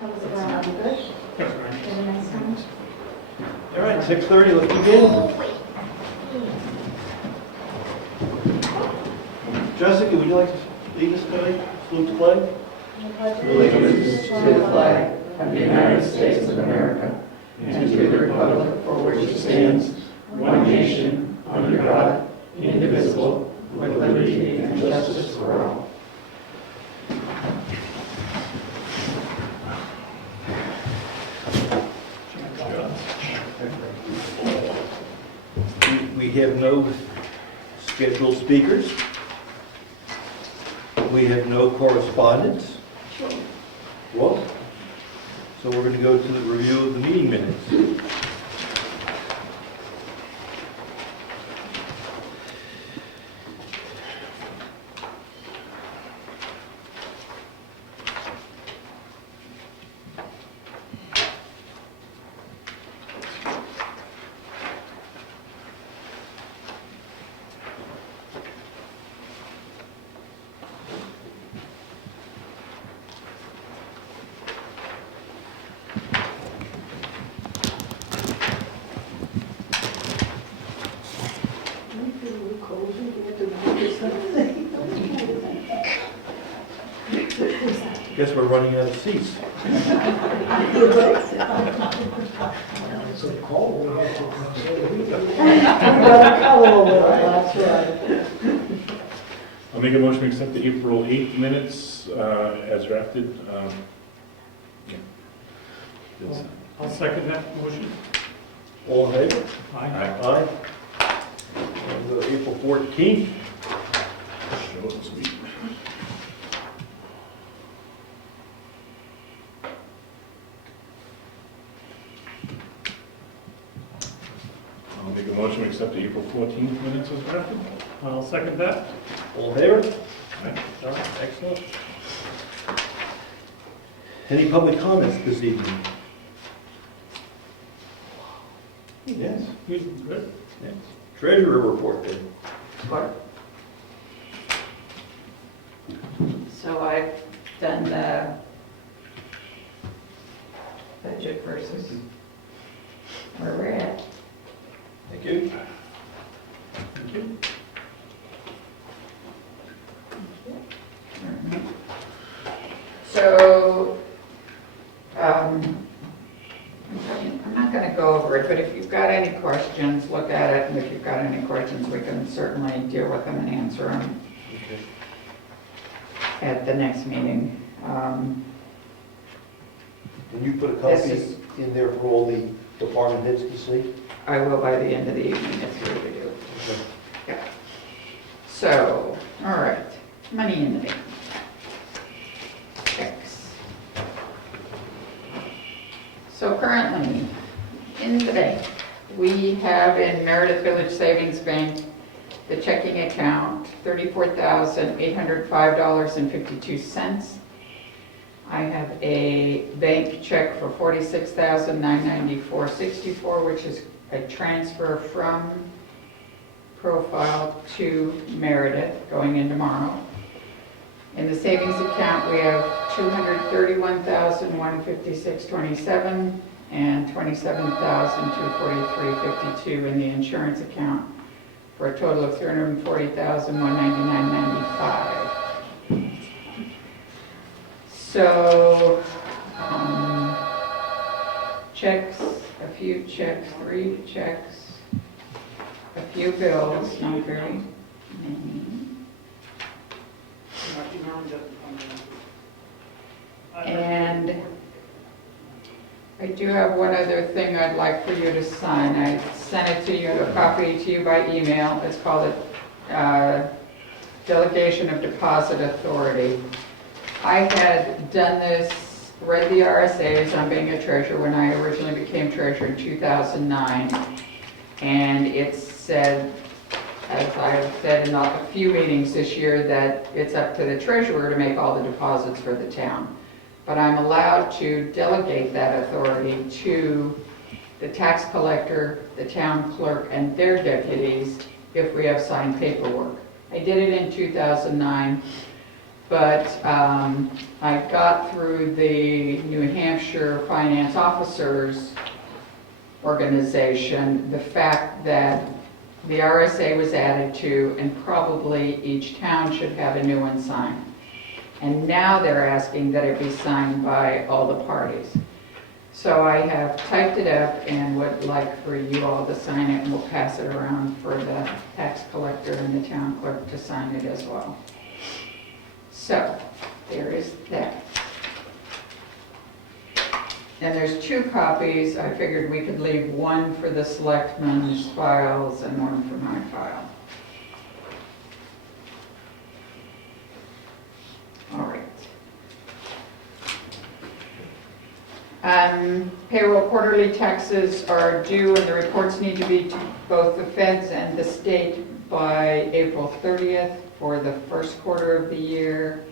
How was it going? Are you good? That's right. Have a nice time? All right, 6:30, let's begin. Jessica, would you like to lead us tonight? Salute the flag. Allegiance to the flag of the United States of America and to the republic for which it stands, one nation, under God, indivisible, with liberty and justice for all. We have no scheduled speakers. We have no correspondence. Well, so we're going to go to the review of the meeting minutes. Guess we're running out of seats. It's so cold, we have to consider. I'll make a motion to accept the April 8th minutes as drafted. Yeah. I'll second that motion. All in favor? Aye. Aye. And go to April 14th. Short and sweet. I'll make a motion to accept the April 14th minutes as drafted. I'll second that. All in favor? Aye. All right, excellent. Any public comments this evening? Yes. Good. Yes. Treasurer report then. So I've done the budget versus where we're at. Thank you. Thank you. So, I'm not going to go over it, but if you've got any questions, look at it, and if you've got any questions, we can certainly deal with them and answer them Okay. at the next meeting. Can you put a This copy is- in there for all the department heads to see? I will by the end of the evening, if you're to do. Okay. Yeah. So, all right, money in the bank. Checks. So currently, in the bank, we have in Meredith Village Savings Bank, the checking account, $34,805.52. I have a bank check for $46,994.64, which is a transfer from Profile to Meredith going in tomorrow. In the savings account, we have $231,156.27 and $27,243.52 in the insurance account, for a total of $340,199.95. So, checks, a few checks, 3 checks, a few bills, not very many. And I do have one other thing I'd like for you to sign. I sent it to you, a copy to you by email. It's called a Delegation of Deposit Authority. I had done this, read the RSAs on being a treasurer when I originally became treasurer in 2009. And it said, as I've said in a few meetings this year, that it's up to the treasurer to make all the deposits for the town. But I'm allowed to delegate that authority to the tax collector, the town clerk, and their deputies if we have signed paperwork. I did it in 2009. But I got through the New Hampshire Finance Officers Organization, the fact that the RSA was added to, and probably each town should have a new one signed. And now they're asking that it be signed by all the parties. So I have typed it up and would like for you all to sign it, and we'll pass it around for the tax collector and the town clerk to sign it as well. So, there is that. And there's 2 copies. I figured we could leave one for the selectmen's files and one for my file. All right. Payroll quarterly taxes are due, and the reports need to be to both the feds and the state by April 30th for the first quarter of the year.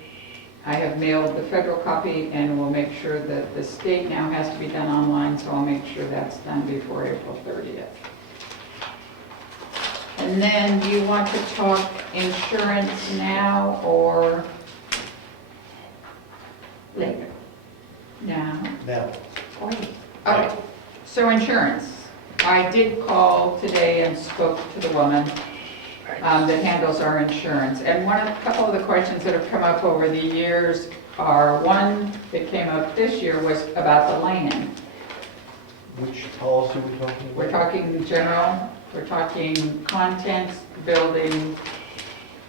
I have mailed the federal copy, and we'll make sure that the state now has to be done online, so I'll make sure that's done before April 30th. And then, do you want to talk insurance now or later? Now? Now, Okay, so insurance. I did call today and spoke to the woman that handles our insurance. And a couple of the questions that have come up over the years are, one that came up this year was about the land. which policy are we talking about? We're talking general, we're talking contents, building,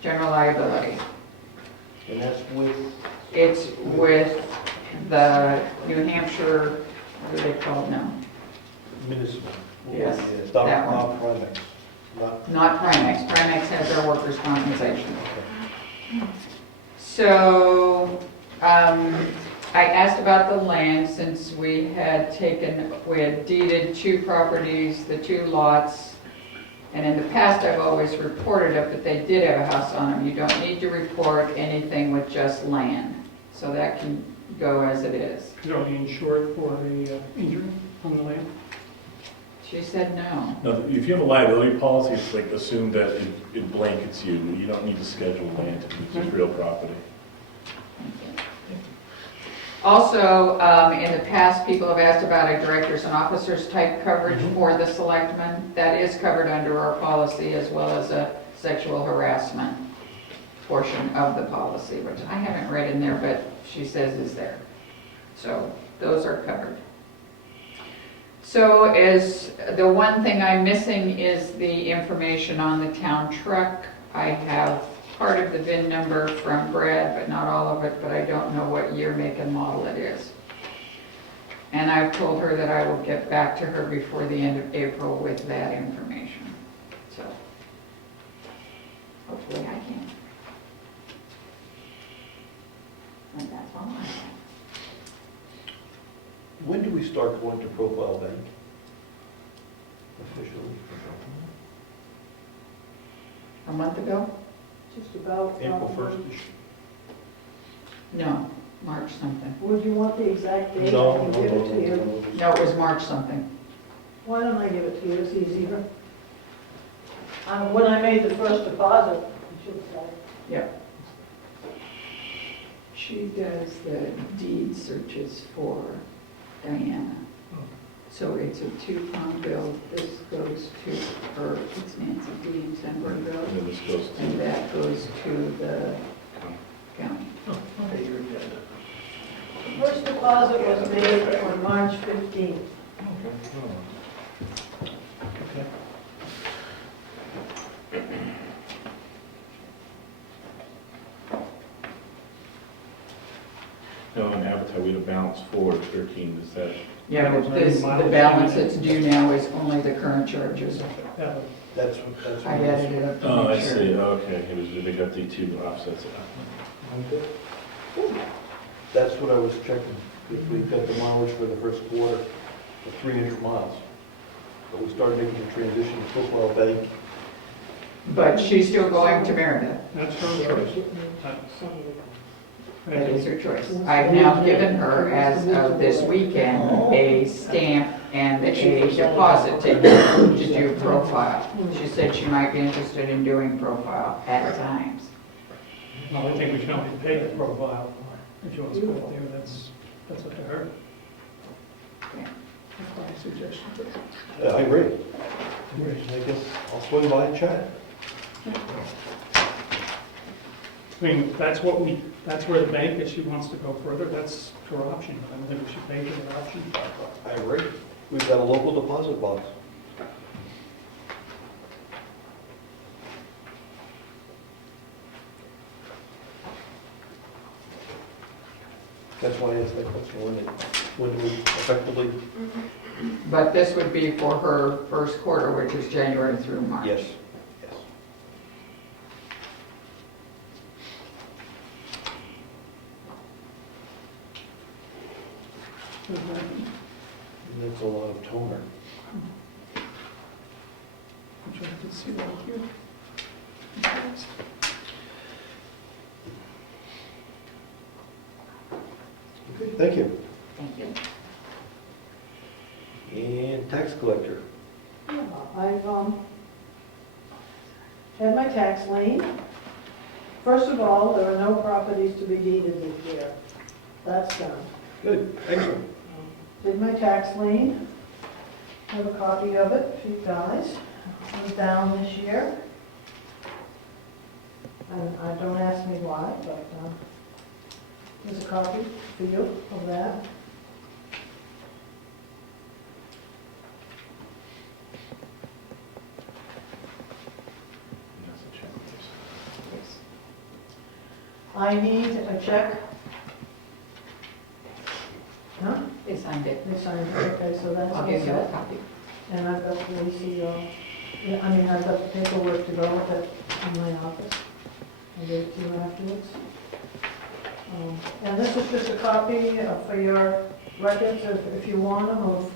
general liability. And that's with, It's with the New Hampshire, what do they call it now? municipal. Yes, Yeah, that one. Not Primex, not, Not Primex. Primex has their workers' compensation. So, I asked about the land since we had deeded 2 properties, the 2 lots. And in the past, I've always reported it, but they did have a house on them. You don't need to report anything with just land. So that can go as it is. Is it only insured for the injury on the land? She said no. No, if you have a liability policy, it's like assume that it blankets you. You don't need to schedule land, it's just real property. Also, in the past, people have asked about a directors and officers type coverage for the selectmen. That is covered under our policy, as well as a sexual harassment portion of the policy, which I haven't read in there, but she says is there. So those are covered. So the one thing I'm missing is the information on the town truck. I have part of the VIN number from Brad, but not all of it, but I don't know what year, make, and model it is. And I've told her that I will get back to her before the end of April with that information. So, hopefully I can. And that's all I have. when do we start going to Profile Bank? Officially? A month ago? Just about. April 1st-ish? No, March something. Would you want the exact date? I No, can no, give no, it to you. no. No, it was March something. Why don't I give it to you, it's easier. When I made the first deposit, you should say. Yep. She does the deed searches for Diana. So it's a 2-pound bill. This goes to her, it's Nancy Dean's and her And bill, then this goes and to, that goes to the county. The first deposit was made on March 15th. no, in Avatar, we had a balance forward 13, is that, Yeah, but the balance that's due now is only the current charges. That's what. I added it up to oh, I make sure. see, okay, it was, they got the 2 offsets. That's what I was checking, because we got the mileage for the first quarter of 300 miles. But we started making the transition to Profile Bank. But she's still going to Meredith. That's her choice. That is her choice. I've now given her, as of this weekend, a stamp and a deposit to do profile. She said she might be interested in doing profile at times. Well, I think we should only pay the profile. If she wants to go up there, that's up to her. That's my suggestion. Yeah, I agree. I guess I'll swing by and chat. I mean, that's where the bank, if she wants to go further, that's her option. I don't think we should pay for that option. I agree. We've got a local deposit box. That's why I asked that question, when do we effectively? But this would be for her first quarter, which is January through March. Yes, yes. And that's a lot of toner. I'm trying to see that here. Okay, thank you. Thank you. And tax collector. Yeah, I've had my tax lien. First of all, there are no properties to be deeded this year. That's done. Good, excellent. Did my tax lien. Have a copy of it, for you guys. It was down this year. And don't ask me why, but there's a copy for you of that. That's a check, please. I need a check. Huh? They signed it. They signed it, okay, so that's I'll all give you a set. copy. And I've got the receipt, I've got the paperwork to go with it in my office. I'll give it to you afterwards. And this is just a copy for your records, if you want them, of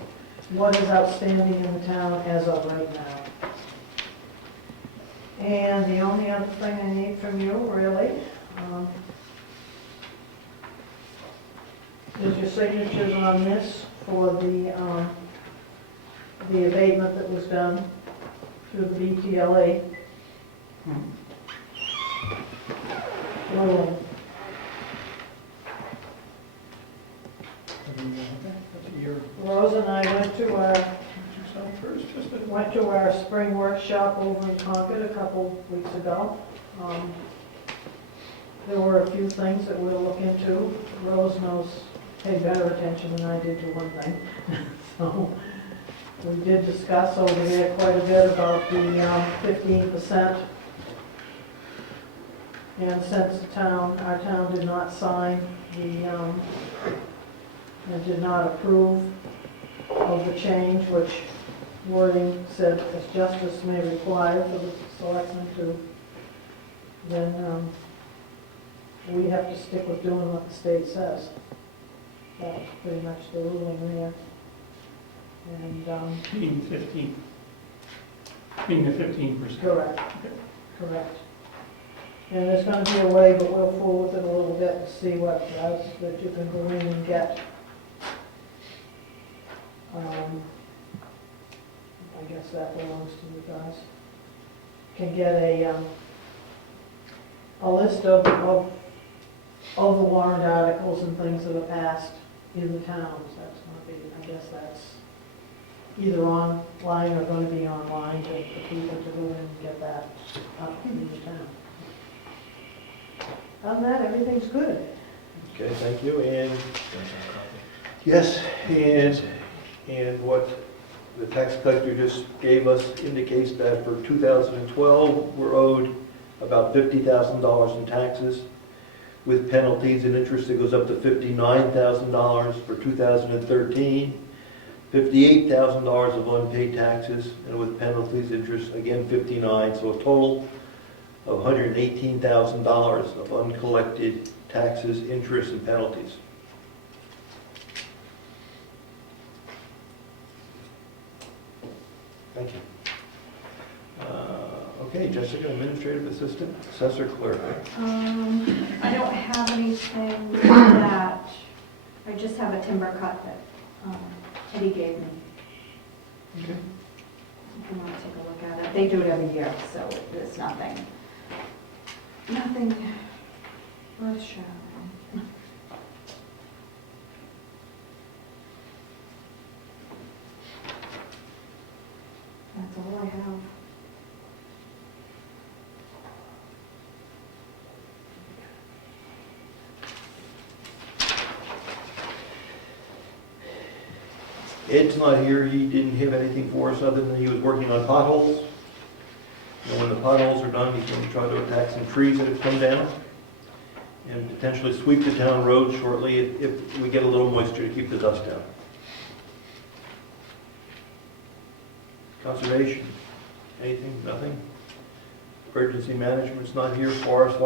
what is outstanding in the town as of right now. And the only other thing I need from you, really, is your signatures on this for the abatement that was done through the BTLA. Ruling. That's a year. Rose and I went to First, just a our spring workshop over in Concord a couple weeks ago. There were a few things that we'll look into. Rose paid better attention than I did to one thing. So we did discuss over there quite a bit about the 15%. And since our town did not sign and did not approve of the change, which wording said as justice may require for the selectmen to, then we have to stick with doing what the state says. That's pretty much the ruling there. And, being 15. Being the 15%. correct, correct. And there's gonna be a way, but we'll fool with it a little bit and see what else that you can go in and get. I guess that belongs to you guys. Can get a list of the warrant articles and things that are passed in the towns. That's gonna be, I guess that's either online or gonna be online for people to go in and get that up in the town. Other than that, everything's good. Okay, thank you, and, yes, and what the tax collector just gave us indicates that for 2012, we're owed about $50,000 in taxes. With penalties and interest, it goes up to $59,000 for 2013, $58,000 of unpaid taxes, and with penalties, interest, again, $59,000, so a total of $118,000 of uncollected taxes, interest, and penalties. Thank you. Okay, Jessica, Administrative Assistant, Assessor Clerk. I don't have anything that, I just have a timber cut that Eddie gave me. Okay. If you want to take a look at it. They do it every year, so it's nothing earth shattering. That's all I have. Ed's not here, he didn't have anything for us other than he was working on potholes. And when the potholes are done, he's going to try to attack some trees that have come down and potentially sweep the town road shortly if we get a little moisture to keep the dust down. Conservation, anything, nothing? Emergency management's not here, forest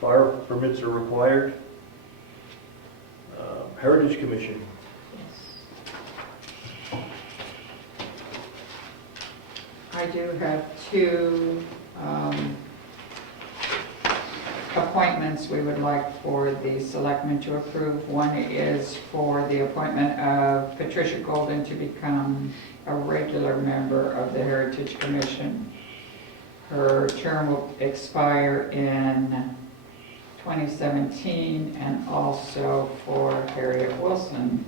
fire permits are required. Heritage Commission, I do have two appointments we would like for the selectmen to approve. One is for the appointment of Patricia Golden to become a regular member of the Heritage Commission. Her term will expire in 2017, and also for Harriet Wilson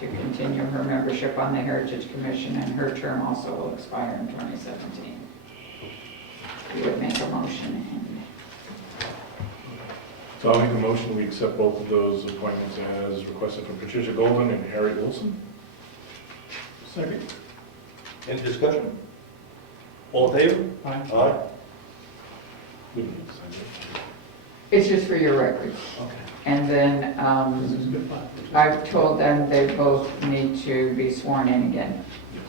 to continue her membership on the Heritage Commission, and her term also will expire in 2017. We would make a motion. So I'll make a motion, we accept both of those appointments as requested from Patricia Golden and Harriet Wilson. Second. any discussion? All in favor? Aye. Aye. We don't need to sign it. It's just for your records. Okay. And then This is good. I've told them they both need to be sworn in again Yes.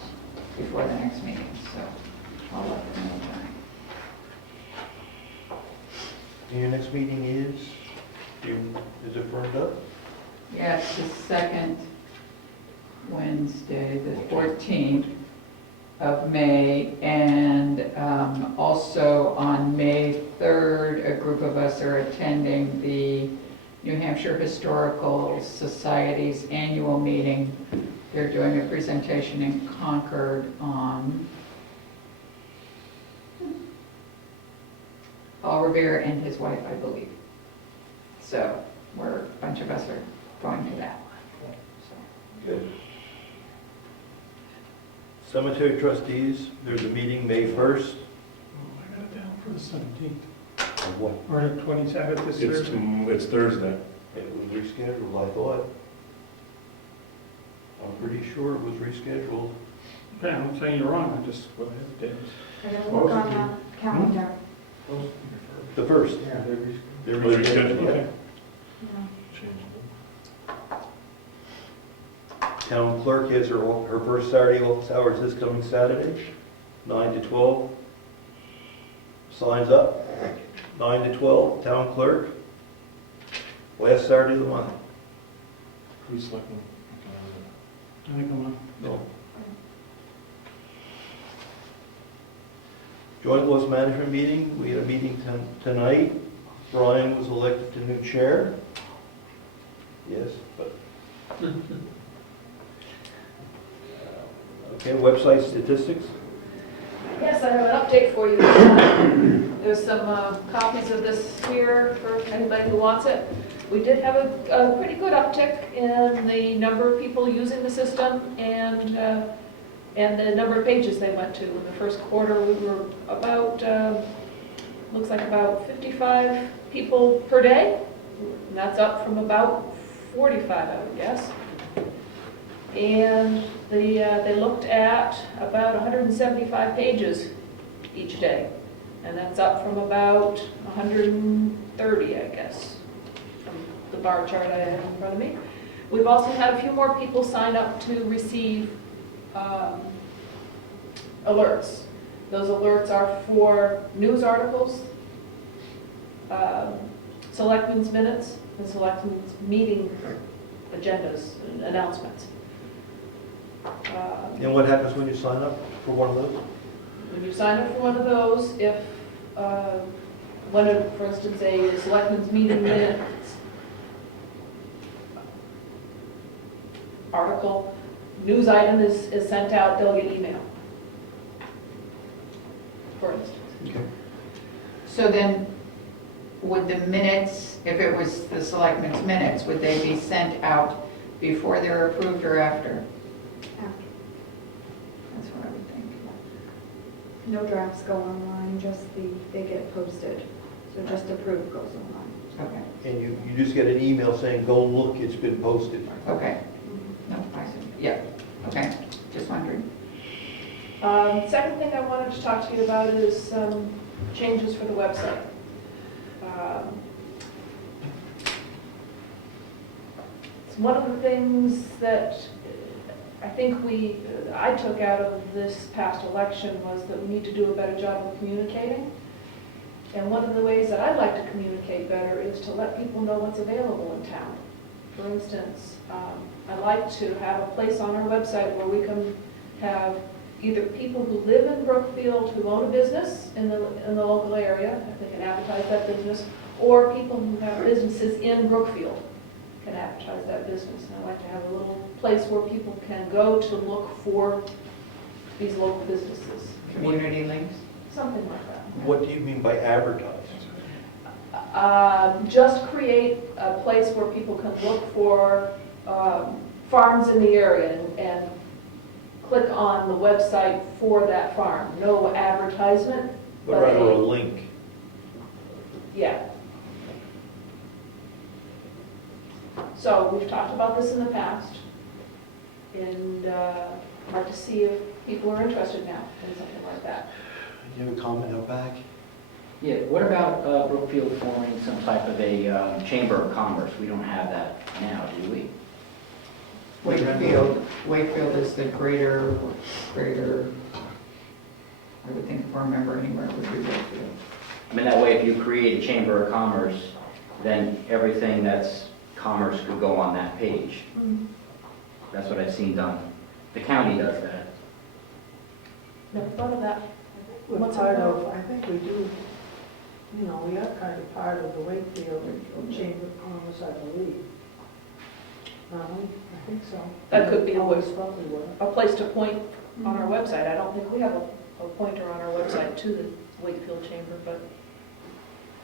before the next meeting, so I'll let them know that. And your next meeting is it firmed up? Yeah, it's the second Wednesday, the 14th of May, and also on May 3rd, a group of us are attending the New Hampshire Historical Society's annual meeting. They're doing a presentation in Concord on Paul Revere and his wife, I believe. So a bunch of us are going to that one. So. Good. Cemetery trustees, there's a meeting May 1st. Oh, I got it down for the 17th, Of what? or the 27th, this Thursday. It's Thursday. It was rescheduled, I thought. I'm pretty sure it was rescheduled. Okay, I'm not saying you're wrong, I just, what I have the dates. I gotta look on the calendar. The 1st. Yeah, they're They're Oh, they're rescheduled. rescheduled? Okay. Yeah. Town clerk has her first Saturday office hours this coming Saturday, 9 to 12. Signs up, 9 to 12, town clerk. Last Saturday of the month. Who's selecting? I think I'm on. No. Joint Loss Management meeting, we had a meeting tonight. Brian was elected to new chair. Yes, but. Okay, website statistics. Yes, I have an update for you. There's some copies of this here for anybody who wants it. We did have a pretty good uptick in the number of people using the system and the number of pages they went to. In the first quarter, we were about, looks like about 55 people per day. And that's up from about 45, I would guess. And they looked at about 175 pages each day. And that's up from about 130, I guess, from the bar chart I have in front of me. We've also had a few more people sign up to receive alerts. Those alerts are for news articles, selectmen's minutes, and selectmen's meeting agendas and announcements. And what happens when you sign up for one of those? When you sign up for one of those, if for instance, a selectmen's meeting minutes article, news item is sent out, they'll get email, for instance. Okay. So then, would the minutes If it was the selectmen's minutes, would they be sent out before they're approved or after? After. That's what I would think. No drafts go online, just they get posted. So just approved goes online. Okay, And you just get an email saying, go look, it's been posted. okay. No, I see. Yeah, okay, just wondering. Second thing I wanted to talk to you about is changes for the website. It's one of the things that I think I took out of this past election was that we need to do a better job of communicating. And one of the ways that I'd like to communicate better is to let people know what's available in town. For instance, I'd like to have a place on our website where we can have either people who live in Brookfield who own a business in the local area, if they can advertise that business, or people who have businesses in Brookfield can advertise that business. And I'd like to have a little place where people can go to look for these local businesses, Community links? something like that. What do you mean by advertise? Just create a place where people can look for farms in the area and click on the website for that farm. No advertisement, But rather a link. yeah. So we've talked about this in the past, and I'd like to see if people are interested now in something like that. You have a comment out back? Yeah, what about Brookfield forming some type of a chamber of commerce? We don't have that now, do we? Wakefield is the greater, I would think if I remember anywhere, it would be Wakefield. I mean, that way, if you create a chamber of commerce, then everything that's commerce could go on that page. That's what I've seen done. The county does that. Never thought of that. We're What's part it of, I think we do, you know, we are kind of part of the Wakefield Chamber of Commerce, I believe. I think so. That could be a Always probably were. A place to point on our website. I don't think we have a pointer on our website to the Wakefield Chamber, but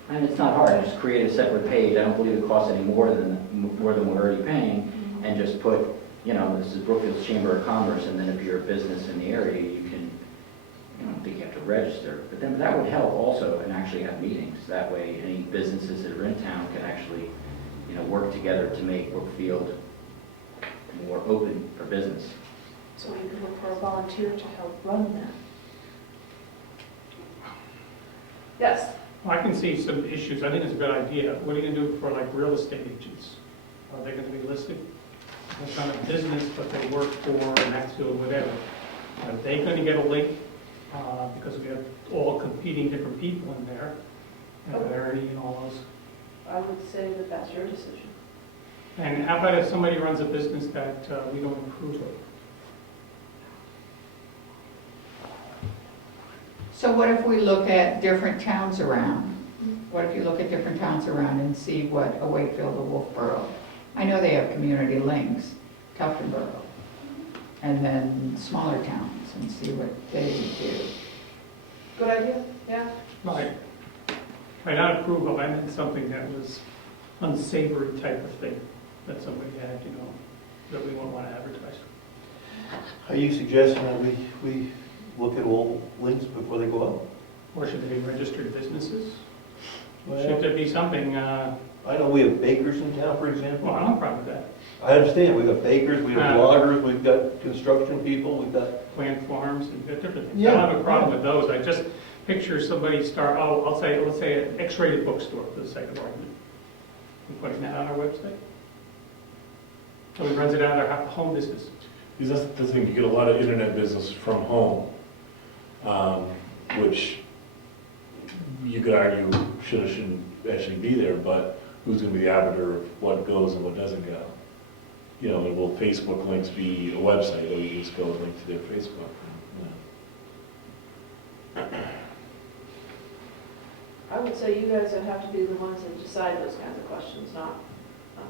And it's not hard, just create a separate page. I don't believe it costs any more than we're already paying, and just put, you know, this is Brookfield's Chamber of Commerce, and then if you're a business in the area, you can, I don't think you have to register, but then that would help also and actually have meetings. That way, any businesses that are in town can actually, you know, work together to make Brookfield more open for business. so you could look for a volunteer to help run that. Yes? I can see some issues. I think it's a good idea. What are you gonna do for like real estate agents? Are they gonna be listed? It's not a business, but they work for an actual whatever. Are they gonna get a link? Because we have all competing different people in there. Verity and all those. I would say that that's your decision. And how about if somebody runs a business that we don't approve of? So what if we look at different towns around? What if you look at different towns around and see what a Wakefield or Wolfboro? I know they have community links, Tuftonboro, and then smaller towns and see what they do. Good idea? Yeah? Right. By not approve of, I meant something that was unsavory type of thing that somebody had, you know, that we wouldn't want to advertise. Are you suggesting that we look at all links before they go out? Or should they be registered businesses? Well, Should there be something, I know we have bakers in town, for well, example. I don't have a problem with that. I understand, we've got bakers, we have bloggers, we've got construction people, we've got, Plant farms and different things. I Yeah, don't have a problem yeah. with those. I just picture somebody start, let's say an X-rated bookstore for the sake of argument. We're putting that on our website. Somebody runs it out of their home business. Because that's the thing, you get a lot of internet business from home, which you could argue should or shouldn't actually be there, but who's gonna be the arbiter of what goes and what doesn't go? You know, and will Facebook links be a website, or you just go and link to their Facebook? You know? I would say you guys would have to be the ones that decide those kinds of questions, not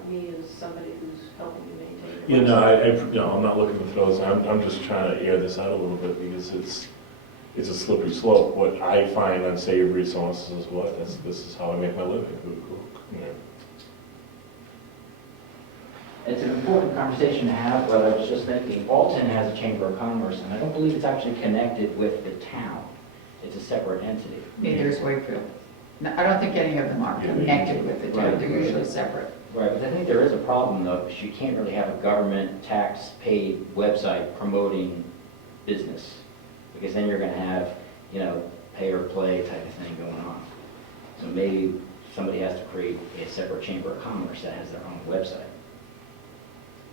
me as somebody who's helping you maintain your You know, website. no, I'm not looking to throw this, I'm just trying to air this out a little bit, because it's a slippery slope. What I find unsavory, so on and so forth, this is how I make my living. You know. It's an important conversation to have, but I was just thinking, Alton has a Chamber of Commerce, and I don't believe it's actually connected with the town. It's a separate entity. Neither is Wakefield. No, I don't think any of them are connected with the town, they're usually separate. Right, but I think there is a problem though, because you can't really have a government tax-paid website promoting business. Because then you're gonna have, you know, pay or play type of thing going on. So maybe somebody has to create a separate Chamber of Commerce that has their own website.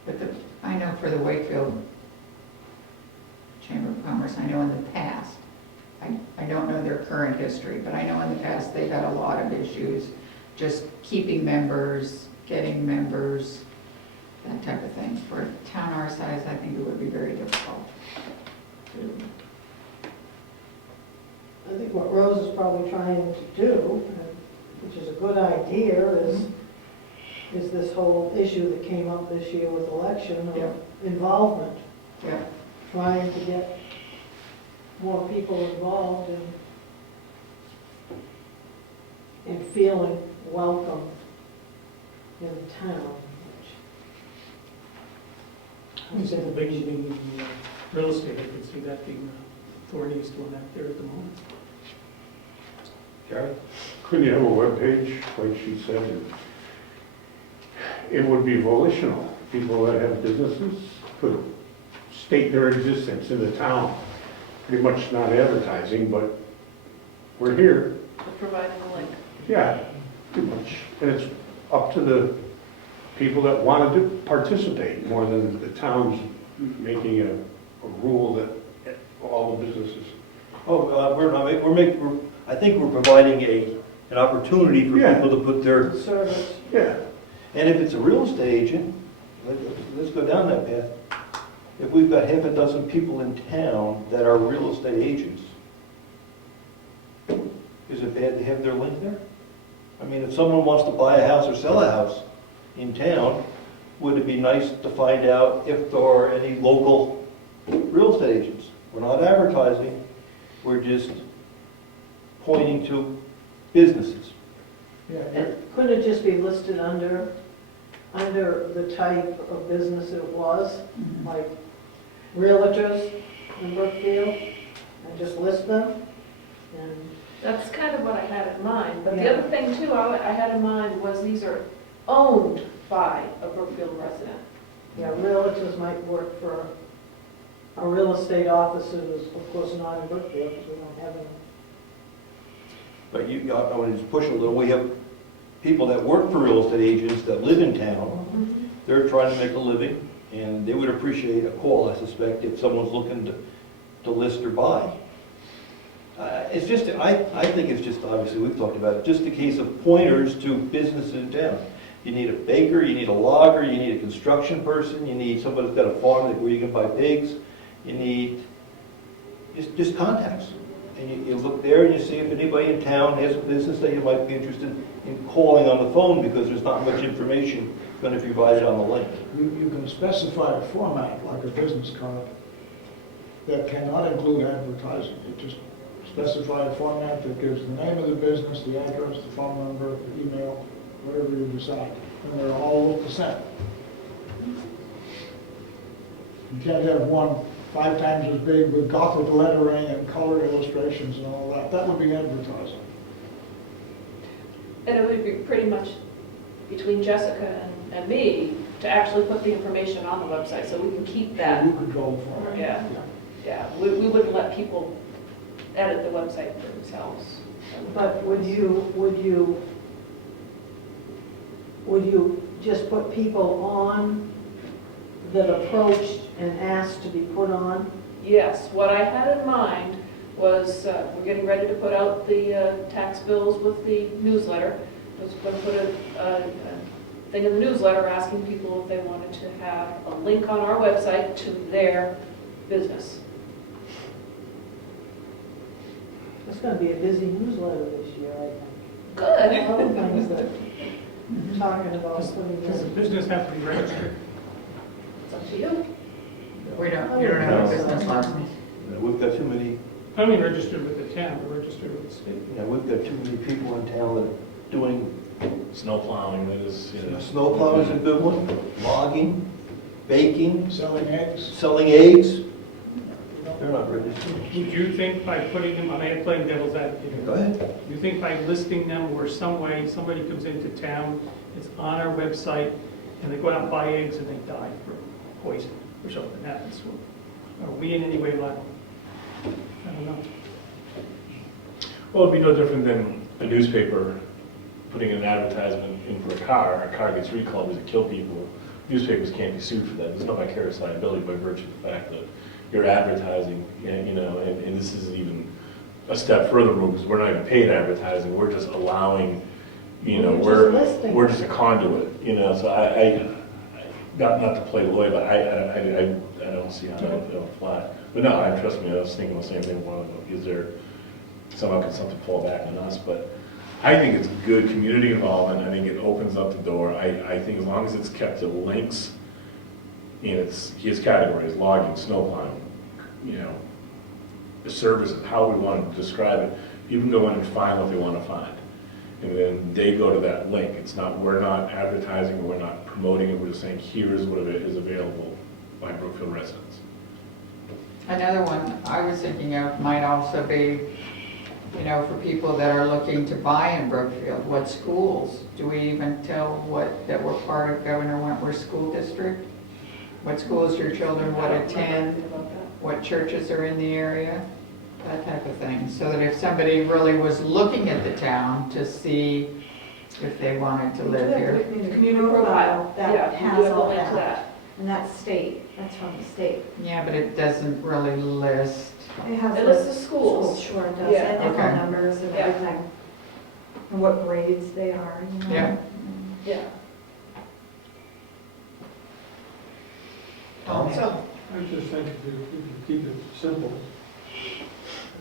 But I know for the Wakefield Chamber of Commerce, I know in the past, I don't know their current history, but I know in the past they've had a lot of issues just keeping members, getting members, that type of thing. For a town our size, I think it would be very difficult. I think what Rose is probably trying to do, which is a good idea, is this whole issue that came up this year with election Yeah. of involvement. Yeah. Trying to get more people involved and feeling welcome in town. I would say the big thing in real estate, I could see that being authorities doing that there at the moment. Gary? Couldn't you have a webpage, like she said? It would be volitional. People that have businesses could state their existence in the town. Pretty much not advertising, but we're here. Providing a link. Yeah, pretty much. And it's up to the people that want to participate more than the town's making a rule that all the businesses. I think we're providing an opportunity for Yeah. people to put their, Service. Yeah, and if it's a real estate agent, let's go down that path. If we've got half a dozen people in town that are real estate agents, is it bad to have their link there? I mean, if someone wants to buy a house or sell a house in town, would it be nice to find out if there are any local real estate agents? We're not advertising, we're just pointing to businesses. And couldn't it just be listed under the type of business it was, like realtors in Brookfield, and just list them? And That's kind of what I had in mind, but the Yeah. other thing too I had in mind was these are owned by a Brookfield resident. yeah, realtors might work for a real estate office who's, of course, not in Brookfield, because we don't have any. But I want to just push a little, we have people that work for real estate agents that live in town. They're trying to make a living, and they would appreciate a call, I suspect, if someone's looking to list or buy. It's just, I think it's just, obviously, we've talked about it, just a case of pointers to businesses in town. You need a baker, you need a logger, you need a construction person, you need somebody that's got a farm where you can buy pigs, you need just contacts. And you look there and you see if anybody in town has a business that you might be interested in calling on the phone, because there's not much information going to be provided on the link. you can specify a format, like a business card, that cannot include advertising. You just specify a format that gives the name of the business, the address, the phone number, the email, whatever you decide, and they're all look the same. You can't have one 5 times as big with Gothic lettering and color illustrations and all that. That would be advertising. And it would be pretty much between Jessica and me to actually put the information on the website, so we can keep that. You control the format. Yeah, we wouldn't let people edit the website for themselves. But would you just put people on that approached and asked to be put on? Yes, what I had in mind was, we're getting ready to put out the tax bills with the newsletter. I was going to put a thing in the newsletter asking people if they wanted to have a link on our website to their business. It's going to be a busy newsletter this year, I think. Good. Other things that you're talking about putting Does the in. business have to be registered? It's up to you. You don't have a business license. We've got too many, I mean registered with the town, or registered with the state. we've got too many people in town that are doing Snow plowing, that is, you know. Snowplow is a good one, logging, baking, Selling eggs? selling eggs. They're not registered. Would you think by putting them, I'm playing devil's advocate Go here. ahead. You think by listing them or some way, somebody comes into town, it's on our website, and they go out and buy eggs and they die from poison or something happens to them? Are we in any way liable? I don't know. Well, it'd be no different than a newspaper putting an advertisement in for a car gets recalled because it killed people. Newspapers can't be sued for that. There's no vicarious liability by virtue of the fact that you're advertising, and, you know, and this isn't even a step further move, because we're not even paid advertising, we're just allowing, you know, We're just listing. we're just a conduit, you know, so I not to play lawyer, but I don't see how that'll fly. But no, trust me, I was thinking the same thing a while ago. Is there, somehow could something fall back on us? But I think it's good community involvement. I think it opens up the door. I think as long as it's kept to links, and it's, his categories, logging, snow plowing, you know, the services, how we want to describe it, you can go in and find what they want to find. And then they go to that link. It's not, we're not advertising, we're not promoting it, we're just saying, here is what is available by Brookfield residents. Another one I was thinking of might also be, you know, for people that are looking to buy in Brookfield, what schools? Do we even tell that we're part of Governor Wentworth School District? What schools your children would attend? What churches are in the area? That type of thing. So that if somebody really was looking at the town to see if they wanted to live here. Community profile Yeah, that you has do have a all link to that. that. And that's state, that's from the state. Yeah, but it doesn't really list. It has It the lists the schools. Sure it does, Yeah. and their Okay. phone numbers and Yeah. everything. And what grades they are, you know. Yeah. Yeah. Oh, So, I just think if you keep it simple,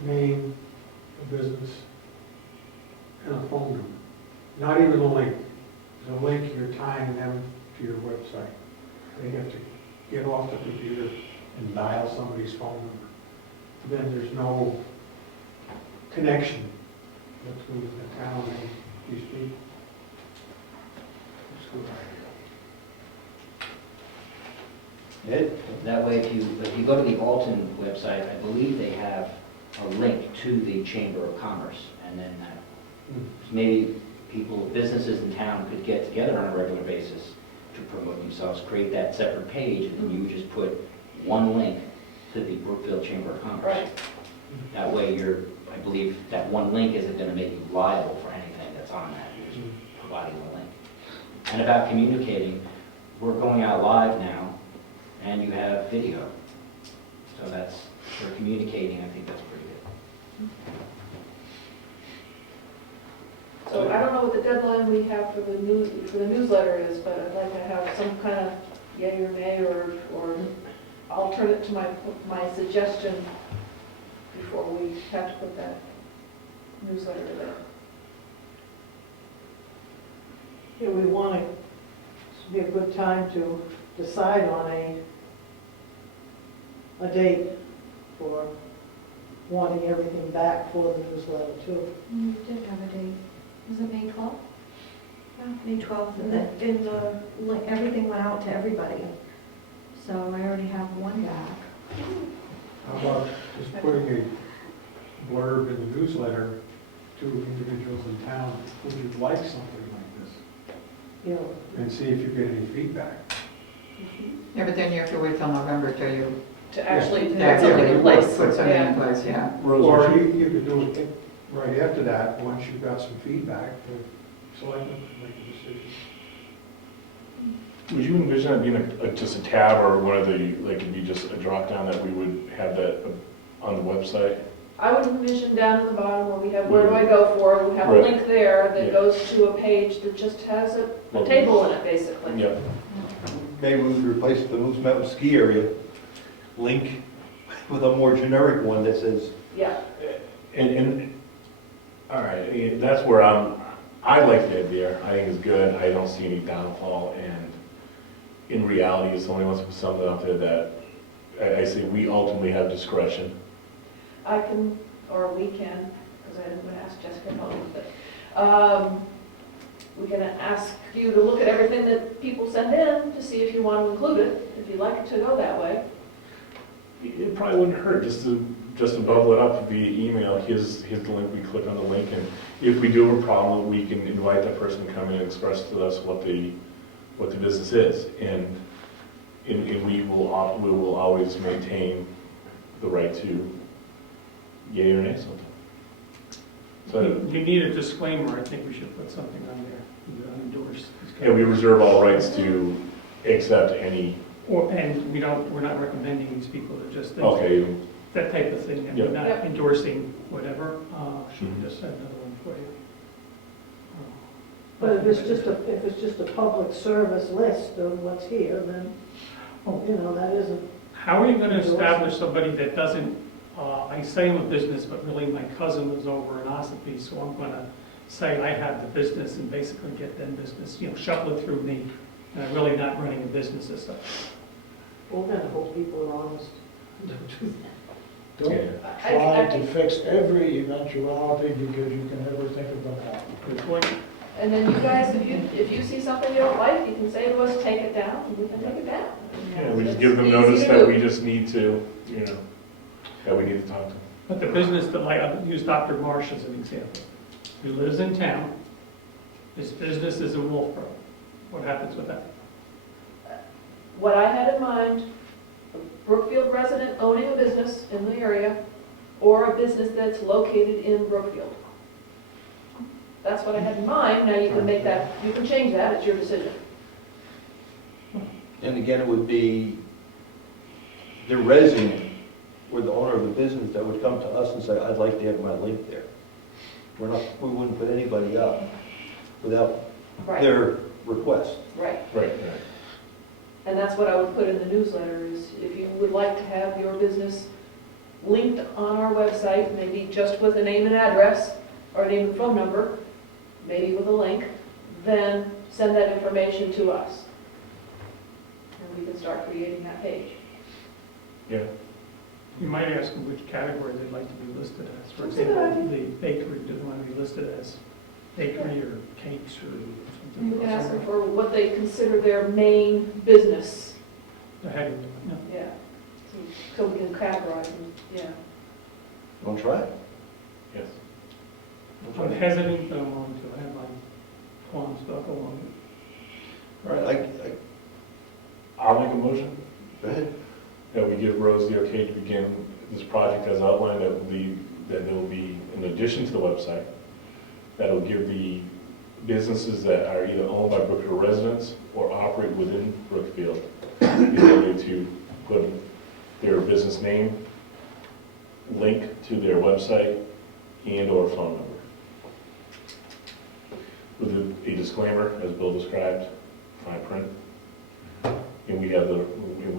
name, a business, and a phone number. Not even a link. The link, you're tying them to your website. They have to get off the computer and dial somebody's phone number. Then there's no connection between the town and these people. It's a good idea. Ed? That way, if you go to the Alton website, I believe they have a link to the Chamber of Commerce, and then maybe people, businesses in town could get together on a regular basis to promote themselves, create that separate page, and then you would just put one link to the Brookfield Chamber of Commerce. right. That way, I believe that one link isn't going to make you liable for anything that's on that. You're just providing the link. And about communicating, we're going out live now, and you have video. So that's, for communicating, I think that's pretty good. So I don't know what the deadline we have for the newsletter is, but I'd like to have some kind of yay or nay or alternate to my suggestion before we have to put that newsletter together. Yeah, we want to, this would be a good time to decide on a date for wanting everything back for the newsletter too. We did have a date. Was it May 12th? Yeah, May 12th, and everything went out to everybody. So I already have one back. How about just putting a blurb in the newsletter to individuals in town, would you like something like this? You know, And see if you get any feedback. Yeah, but then you have to wait till November till you To actually put Yeah, something in place. put something in Yeah. place, yeah. Or you could do it right after that, once you've got some feedback, the selectmen can make a decision. Would you envision it being just a tab, or one of the, like, it'd be just a drop down that we would have that on the website? I would envision down in the bottom where we have, where do I go for? We have a Right. link there that Yeah. goes to a page that just has a table in it, basically. Yeah. Maybe we would replace the Moose Mountain Ski Area link with a more generic one that says, Yeah. And, all right, that's where I like the idea. I think it's good. I don't see any downfall, and in reality, if somebody wants to put something out there that, I say we ultimately have discretion. I can, or we can, because I didn't ask Jessica to help me, but we can ask you to look at everything that people send in to see if you want to include it, if you'd like to go that way. It probably wouldn't hurt just to bubble it up via email. Here's the link, we click on the link, and if we do have a problem, we can invite that person to come in and express to us what the business is. And we will always maintain the right to yay or nay something. So, You need a disclaimer, I think we should put something on there, to endorse. and we reserve all rights to accept any, And we're not recommending these people to just, okay, that type of thing, that Yep. we're not Yep. endorsing whatever, should we just set another one for you? But if it's just a public service list of what's here, then, you know, that isn't, How are you gonna establish somebody that doesn't, I say I'm a business, but really my cousin was over in Ossipee, so I'm gonna say I have the business and basically get them business, shuffle it through me, and I'm really not running a business as such. we're gonna hope people are honest. Don't do that. Yeah. Don't try to fix every eventuality because you can never think of them all. Good point. And then you guys, if you see something you don't like, you can say to us, take it down, and we can take it down. yeah, we just It's give them easy notice to that do. we just need to, that we need to talk to them. But the business that, like, I'll use Dr. Marsh as an example. He lives in town, his business is in Wolfboro. What happens with that? What I had in mind, a Brookfield resident owning a business in the area, or a business that's located in Brookfield. That's what I had in mind. Now you can make that, you can change that, it's your decision. And again, it would be the resident or the owner of the business that would come to us and say, I'd like to have my link there. We wouldn't put anybody up without Right, their request. right. Right, And that's what I would put in the newsletter is if you would like to have your business linked on our website, maybe just with a name and address, or name and phone number, maybe with a link, then send that information to us. And we can start creating that page. yeah. You might ask them which category they'd like to be listed as. For That's a good example, the bakery doesn't want to be listed as bakery or cakes or something. You can ask them for what they consider their main business. The head of it, no. Yeah. So we can categorize them, yeah. Want to try it? Yes. I'm hesitant, but I'm willing to. I have my qualms about going on. All right, I'll make a motion go ahead. that we give Rose the okay to begin this project as outlined, that there will be, in addition to the website, that will give the businesses that are either owned by Brookfield residents or operate within Brookfield the ability to put their business name, link to their website, and/or phone number. With a disclaimer, as Bill described, fine print. And we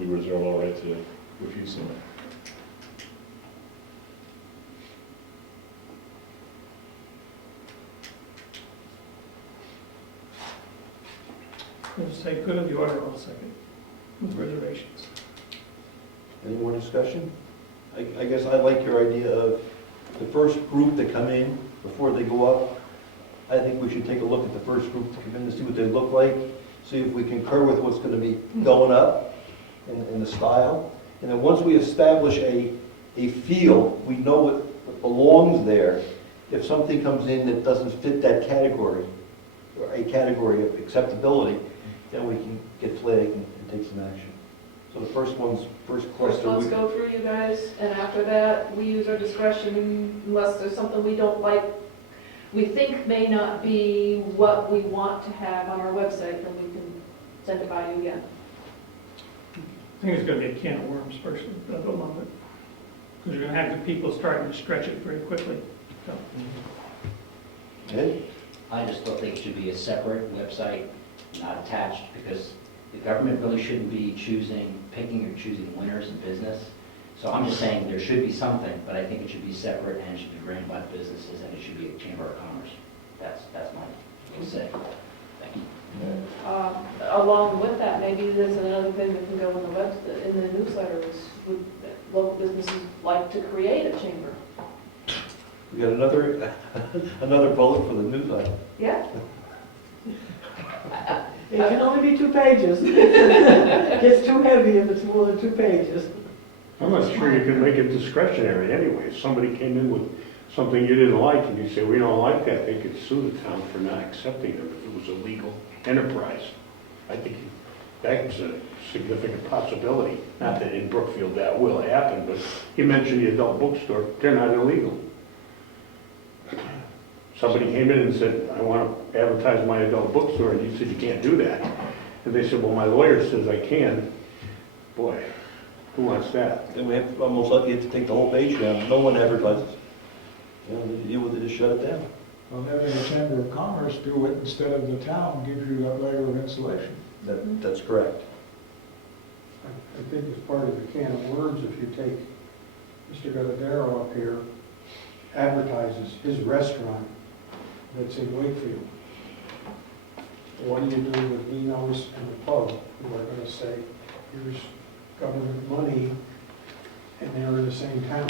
reserve all right to refuse them. We'll say good of the order, I'll second, with reservations. Any more discussion? I guess I like your idea of the first group that come in before they go up. I think we should take a look at the first group to come in and see what they look like, see if we concur with what's going to be going up in the style. And then once we establish a feel, we know what belongs there. If something comes in that doesn't fit that category, or a category of acceptability, then we can get flagged and take some action. So the first First cluster. ones go through you guys, and after that, we use our discretion unless there's something we don't like, we think may not be what we want to have on our website, then we can send it by you again. I think it's going to be a can of worms personally, but I don't love it. Because you're going to have the people starting to stretch it very quickly. So, Ed? I just don't think it should be a separate website, not attached, because the government really shouldn't be picking or choosing winners in business. So I'm just saying there should be something, but I think it should be separate and it should be ran by the businesses and it should be a chamber of commerce. That's my say. Thank you. Along with that, maybe there's another thing that can go in the newsletter is would local businesses like to create a chamber? We got another bullet for the news item. Yeah, It can only be 2 pages. It gets too heavy if it's more than 2 pages. I'm not sure you can make it discretionary anyway. If somebody came in with something you didn't like and you say, we don't like that, they could sue the town for not accepting it if it was a legal enterprise. I think that's a significant possibility. Not that in Brookfield that will happen, but you mentioned the adult bookstore, they're not illegal. Somebody came in and said, I want to advertise my adult bookstore, and you said you can't do that. And they said, well, my lawyer says I can. Boy, who wants that? Then we have, almost lucky to take the whole page down, no one advertises. You know, they deal with it, just shut it down. Well, having the Chamber of Commerce do it instead of the town gives you that layer of insulation. That's correct. I think as part of the can of worms, if you take Mr. Godadero up here, advertises his restaurant that's in Wakefield. What do you do with Nino's and the pub who are going to say, here's government money, and they're in the same town?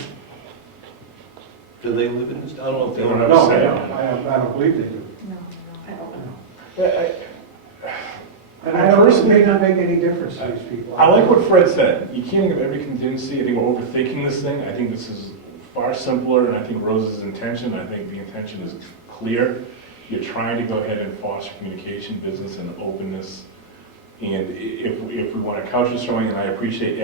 Do they live in this, I don't know if they They own don't it. have- No, I don't believe they do. No, I don't know. And I don't, it may not make any difference to these people. I like what Fred said. You can't have every contingency. I think we're overthinking this thing. I think this is far simpler, and I think Rose's intention, I think the intention is clear. You're trying to go ahead and foster communication, business, and openness. And if we want to couch this throwing, and I appreciate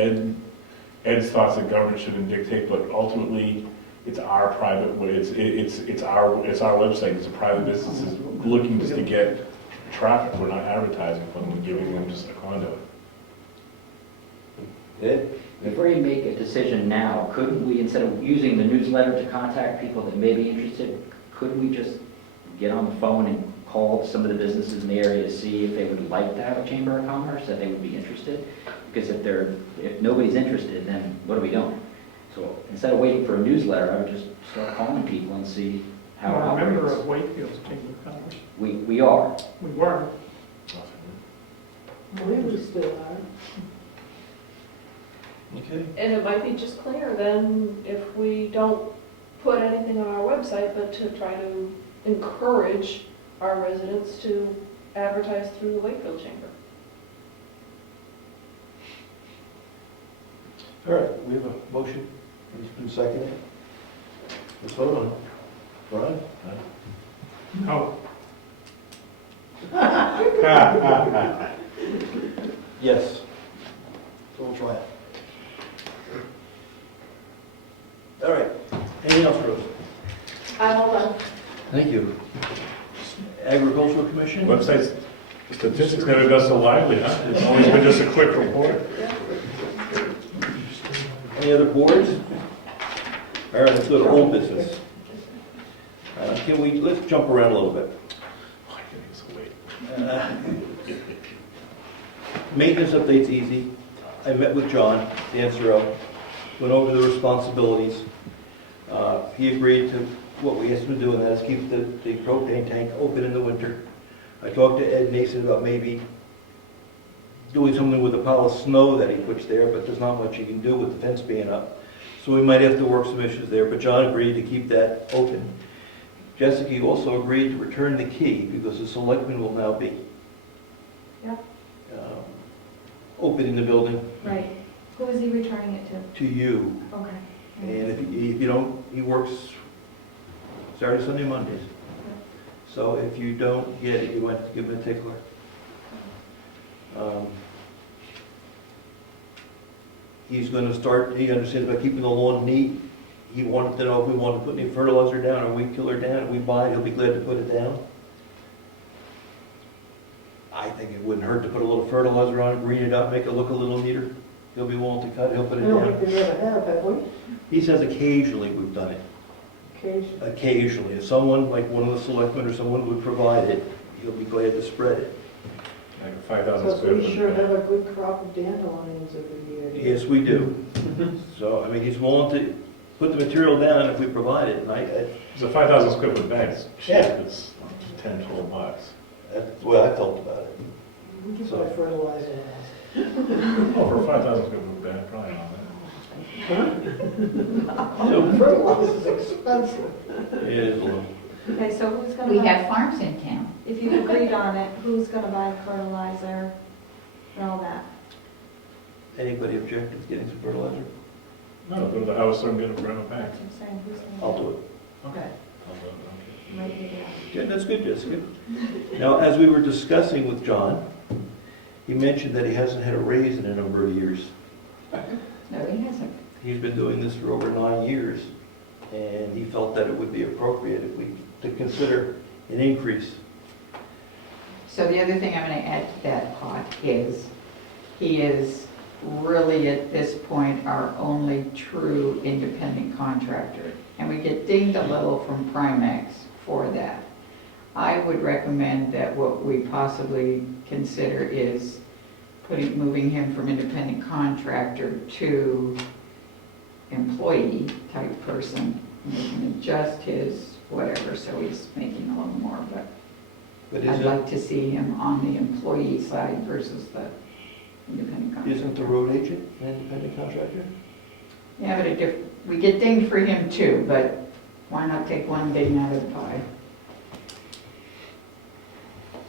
Ed's thoughts that government shouldn't dictate, but ultimately, it's our private, it's our website. It's a private business is looking just to get traffic. We're not advertising for them. We're giving them just a conduit. Ed? Before you make a decision now, couldn't we, instead of using the newsletter to contact people that may be interested, couldn't we just get on the phone and call some of the businesses in the area to see if they would like to have a Chamber of Commerce, that they would be interested? Because if nobody's interested, then what are we doing? So instead of waiting for a newsletter, I would just start calling people and see how it I'm a member operates. of Wakefield's Chamber of Commerce. We are. We were. I believe we still are. Okay. And it might be just cleaner then if we don't put anything on our website, but to try to encourage our residents to advertise through the Wakefield Chamber. All right, we have a motion, it's been seconded. Let's vote on it. Brian? No. Yes. So we'll try it. All right, anything else, Rose? I'm all done. Thank you. Agricultural Commission? Websites, statistics never got so lively, huh? It's always been just a quick report. Any other boards? All right, let's go to old business. Let's jump around a little bit. Oh, I can't wait. Maintenance update's easy. I met with John Dancero, went over the responsibilities. He agreed to what we asked him to do, and that is keep the propane tank open in the winter. I talked to Ed Nason about maybe doing something with the pile of snow that he puts there, but there's not much you can do with the fence being up. So we might have to work some issues there, but John agreed to keep that open. Jessica also agreed to return the key because the selectmen will now be Yep. opening the building Right. Who is he returning it to? to you. Okay. And if you don't, he works Saturday, Sunday, Mondays. So if you don't get it, you might have to give him a tickler. He's going to start, he understands about keeping the lawn neat. He wanted to know if we wanted to put any fertilizer down or weed killer down. If we buy it, he'll be glad to put it down. I think it wouldn't hurt to put a little fertilizer on it, green it up, make it look a little neater. He'll be willing to cut it, he'll put I it don't down. think we ever have we? He says occasionally we've done it. Occasionally. Occasionally. If someone, like one of the selectmen or someone would provide it, he'll be glad to spread it. Like 5,000 Because square we foot. sure have a good crop of dandelions every year. Yes, we do. So, I mean, he's willing to put the material down if we provide it, and It's a 5,000 square foot bag. It's cheap. Yeah. It's 10, 12 bucks. that's the way I felt about it. We can buy fertilizer. Oh, for a 5,000 square foot bag, probably not that. Fertilizer is expensive. It is a little. Okay, so who's gonna? We have farms in town. Is if you agreed on it, who's gonna buy fertilizer and all that? Anybody object to getting some fertilizer? No, go to the house and get a brown pack. That's what I'm saying, who's gonna? I'll do it. Okay, I'll vote, okay. might be that. Yeah, that's good, Jessica. Now, as we were discussing with John, he mentioned that he hasn't had a raise in a number of years. No, he hasn't. He's been doing this for over 9 years, and he felt that it would be appropriate to consider an increase. So the other thing I'm going to add to that pot is, he is really at this point our only true independent contractor. And we get dinged a little from Primex for that. I would recommend that what we possibly consider is moving him from independent contractor to employee type person. We can adjust his whatever, so he's making a little more, but But I'd like to see him on the employee side versus the independent contractor. isn't the road agent an independent contractor? Yeah, but we get dinged for him too, but why not take one ding out of the pie?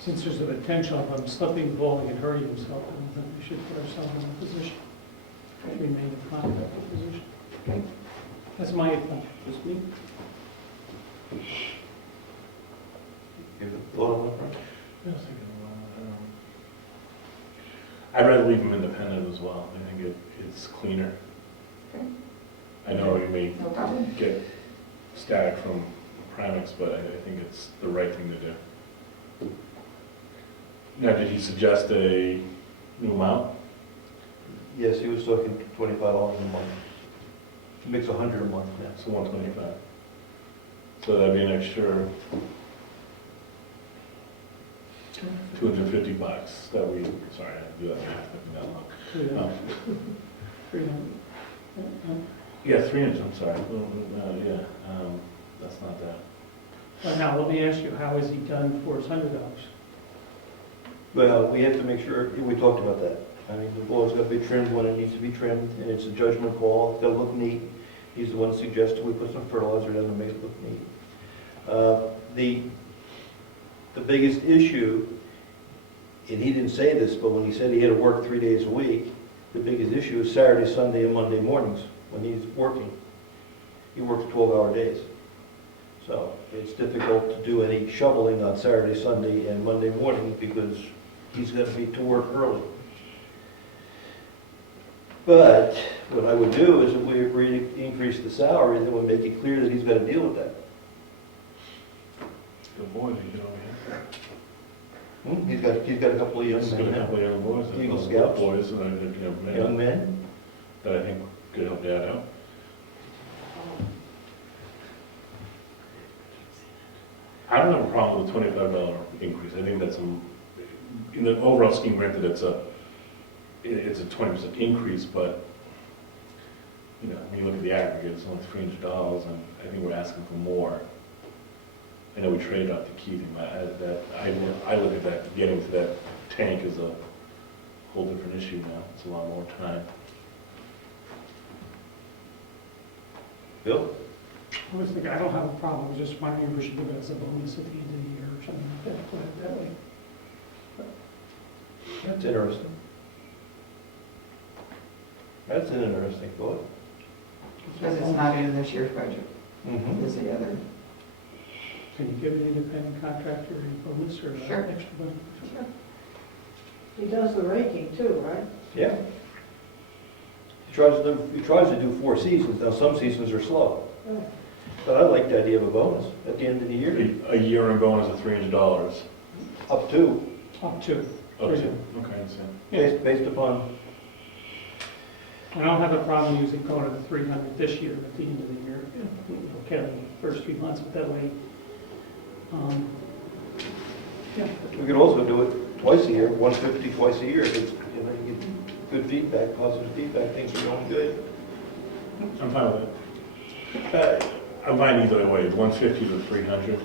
Since there's a potential of him slipping, falling, and hurting himself, I don't think we should put ourselves in a position to remain in contractor position. Okay. That's my opinion, just me. You have a thought on that, Frank? I was thinking, I'd rather leave them independent as well. I think it's cleaner. Okay. I know you may No problem. get static from Primex, but I think it's the right thing to do. Now, did he suggest a new amount? Yes, he was talking $25 a month. He makes $100 a month now. So 125. So that'd be an extra $250 that we, sorry, I didn't do that math, it took me that long. 300. Yeah, 300, I'm sorry. Yeah, that's not that. But now, let me ask you, how is he done for his $100? Well, we have to make sure, we talked about that. I mean, the ball's got to be trimmed when it needs to be trimmed, and it's a judgment call. It's got to look neat. He's the one that suggested we put some fertilizer down to make it look neat. The biggest issue, and he didn't say this, but when he said he had to work 3 days a week, the biggest issue is Saturday, Sunday, and Monday mornings when he's working. He works 12-hour days. So it's difficult to do any shoveling on Saturday, Sunday, and Monday morning because he's got to be to work early. But what I would do is if we agree to increase the salary, then we'll make it clear that he's got to deal with that. Good boy, did you get over here? He's got a couple of young He's got a men couple now. of young boys. Eagle Scouts. Boys that I, Young men. that I think could help Dad out. I don't have a problem with a $25 increase. I think that's in the overall scheme, granted, it's a 20% increase, but, you know, when you look at the aggregate, it's only $300, and I think we're asking for more. I know we traded off the key thing, but I look at that, getting to that tank is a whole different issue now. It's a lot more time. Bill? I was thinking, I don't have a problem, I was just wondering if we should do it as a bonus at the end of the year or something like that, put it that way. That's interesting. That's an interesting thought. Because it's not in this year's budget, Mm-hmm. is the other. Can you give an independent contractor a bonus or Sure. an extra bonus? Sure. He does the raking too, right? Yeah. He tries to do 4 seasons. Now, some seasons are slow. Yeah. But I like the idea of a bonus at the end of the year. A year in bonus of $300. Up to, Up to. Up to, okay, I see. based upon, I don't have a problem using going to the 300 this year at the end of the year. Okay, the first 3 months, but that way, yeah. we could also do it twice a year, 150 twice a year. It's, you know, you get good feedback, positive feedback, things are going good. I'm fine with it. I'm fine either way, 150 to 300.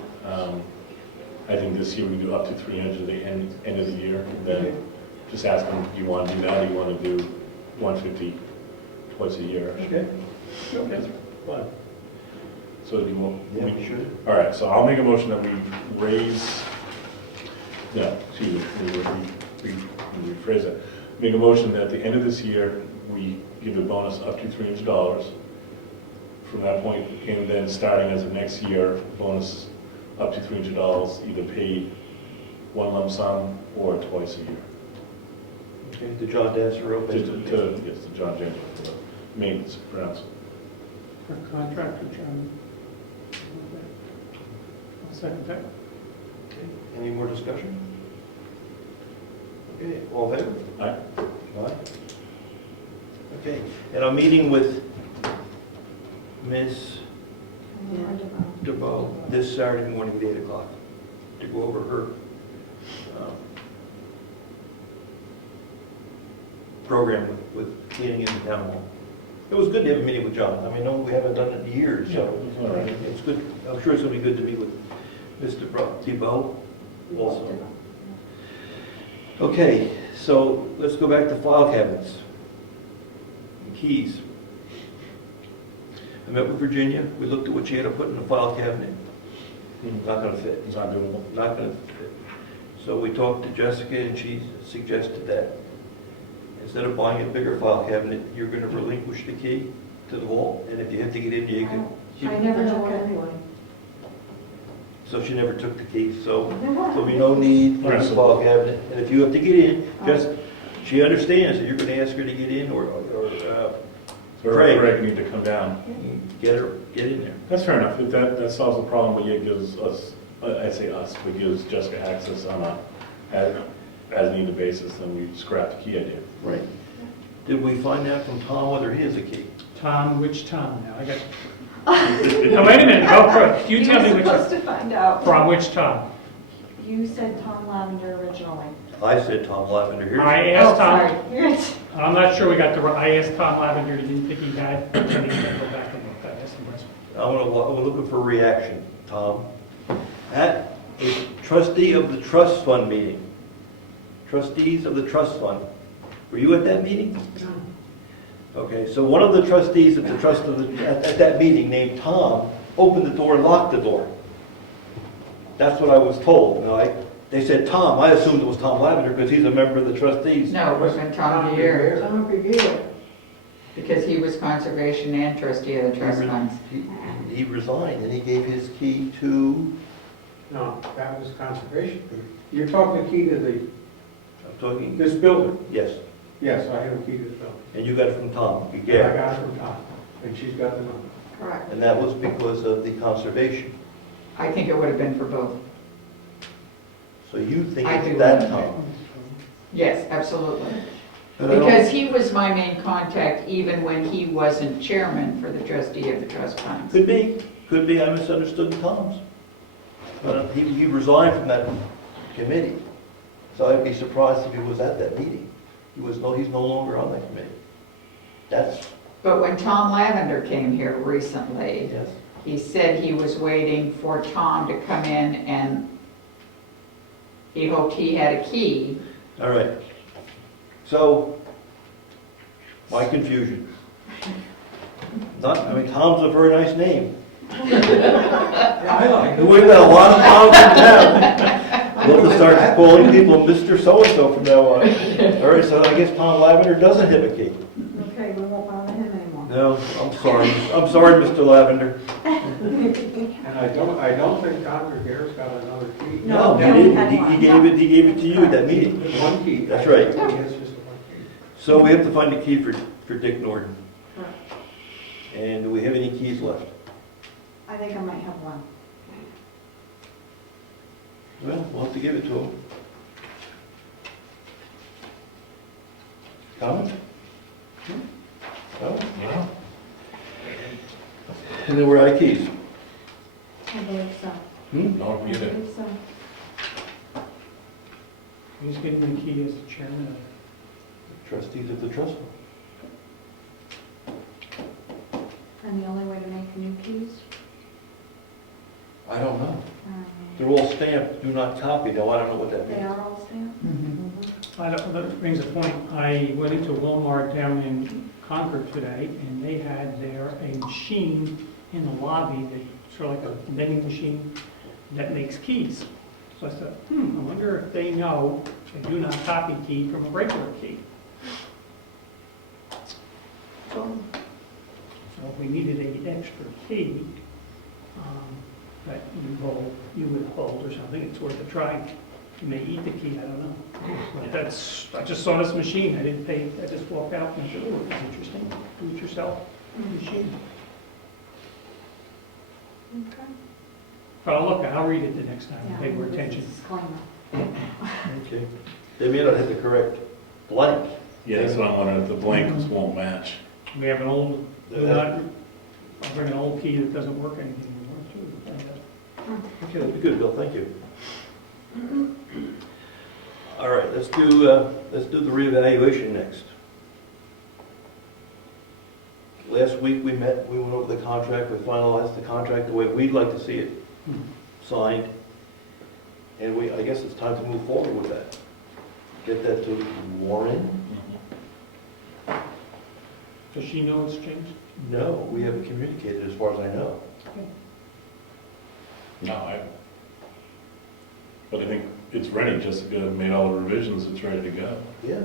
I think this year we can do up to 300 at the end of the year. And then just ask them, do you want to do that, or do you want to do 150 twice a year? Okay. That's fine. So do you want? Yeah, we should. All right, so I'll make a motion that we raise No, excuse me, let me rephrase that. Make a motion that at the end of this year, we give a bonus up to $300 from that point, and then starting as of next year, bonus up to $300, either paid one lump sum or twice a year. Okay, the John Dancer open. Yes, to John James for the maintenance, perhaps. For contractor, John. I'll second that. Okay, any more discussion? Okay, all in favor? Aye. Aye. Okay, and I'm meeting with Ms. DeBoe this Saturday morning at 8 o'clock to go over her program with cleaning in the town hall. It was good to have a meeting with John. I mean, no, we haven't done it in years, so Yeah, all right. it's good. I'm sure it's going to be good to meet with Mr. DeBoe also. Okay, so let's go back to file cabinets. Keys. I met with Virginia. We looked at what she had to put in the file cabinet. Not going to fit. It's not doable. Not going to fit. So we talked to Jessica, and she suggested that instead of buying a bigger file cabinet, you're going to relinquish the key to the vault, and if you have to get in, you can. I never took it anyway. So she never took the key, so there'll be no need for a file cabinet. And if you have to get in, just, she understands that you're going to ask her to get in, or So Craig. Craig need to come down. get in there. That's fair enough. If that solves the problem, but yet gives us, I say us, but gives Jessica access on a as needed basis, then we scrap the key idea. Right. Did we find out from Tom whether he has a key? Tom, which Tom now? I got. No, wait a minute. You tell me You which. were supposed to find out. From which Tom? You said Tom Lavender originally. I said Tom Lavender here. I asked Tom. Sorry. You're right. I'm not sure we got the. I asked Tom Lavender. He didn't think he had. I need to go back and look. I asked him once. We're looking for reaction, Tom. At a trustee of the trust fund meeting, trustees of the trust fund, were you at that meeting? Okay, so one of the trustees of the trust of at that meeting, named Tom, opened the door and locked the door. That's what I was told. Now, they said Tom. I assumed it was Tom Lavender because he's a member of the trustees. No, it wasn't Tom Gear, Tom Brigida. because he was conservation and trustee of the trust funds. He resigned and he gave his key to. No, that was conservation. You're talking key to I'm talking. this building? Yes, Yes, I have a key to this building. and you got it from Tom. You I gave it. got it from Tom, and she's got the number. Correct. And that was because of the conservation. I think it would have been for both. So you think I it's do. that Tom? Yes, absolutely. But I don't- Because he was my main contact even when he wasn't chairman for the trustee of the trust funds. Could be, I misunderstood Tom's. But he resigned from that committee, so I'd be surprised if he was at that meeting. He's no longer on that committee. That's, But when Tom Lavender came here recently, yes. he said he was waiting for Tom to come in and he hoped he had a key. All right. So, my confusion. Tom's a very nice name. I like We've got a lot of Toms in town. We'll have to start calling people Mr. So-and-so from now on. All right, so I guess Tom Lavender doesn't have a key. Okay, we won't bother him anymore. No, I'm sorry. I'm sorry, Mr. Lavender. And I don't think Tom Regere's got another key. No, he he only didn't. had He one. gave it to you at that meeting. There's one key. That's right. He has just the one key. So we have to find a key for Dick Norton. Correct. And do we have any keys left? I think I might have one. Well, we'll have to give it to him. Comment? No? Yeah. And then we're out of keys. I believe so. No, I you did. believe so. Who's getting the key as the chairman? Trustees of the trust fund. And the only way to make new keys? I don't know. um, They're all stamped, do not copy, though I don't know what that They means. are all stamped? That brings a point. I went into Walmart down in Concord today, and they had there a machine in the lobby that sort of like a vending machine that makes keys. So I said, I wonder if they know a do not copy key from a regular key. So if we needed an extra key that you would hold or something, it's worth a try. You may eat the key, I don't know. But I just saw this machine, I didn't pay, I just walked out and said, oh, it's interesting, do it yourself machine. Okay. But I'll look, I'll read it the next time, pay more attention. Okay. They may not have the correct blank. Yeah, that's what I'm wondering, if the blanks won't match. We have an old, I'll bring an old key that doesn't work anything anymore too. Okay, that'd be good, Bill, thank you. All right, let's do the reevaluation next. Last week we met, we went over the contract, we finalized the contract the way we'd like to see it signed. And I guess it's time to move forward with that. Get that to Warren? Does she know it's changed? No, we haven't communicated as far as I know. No, but I think it's ready, Jessica made all the revisions, it's ready to go. Yeah.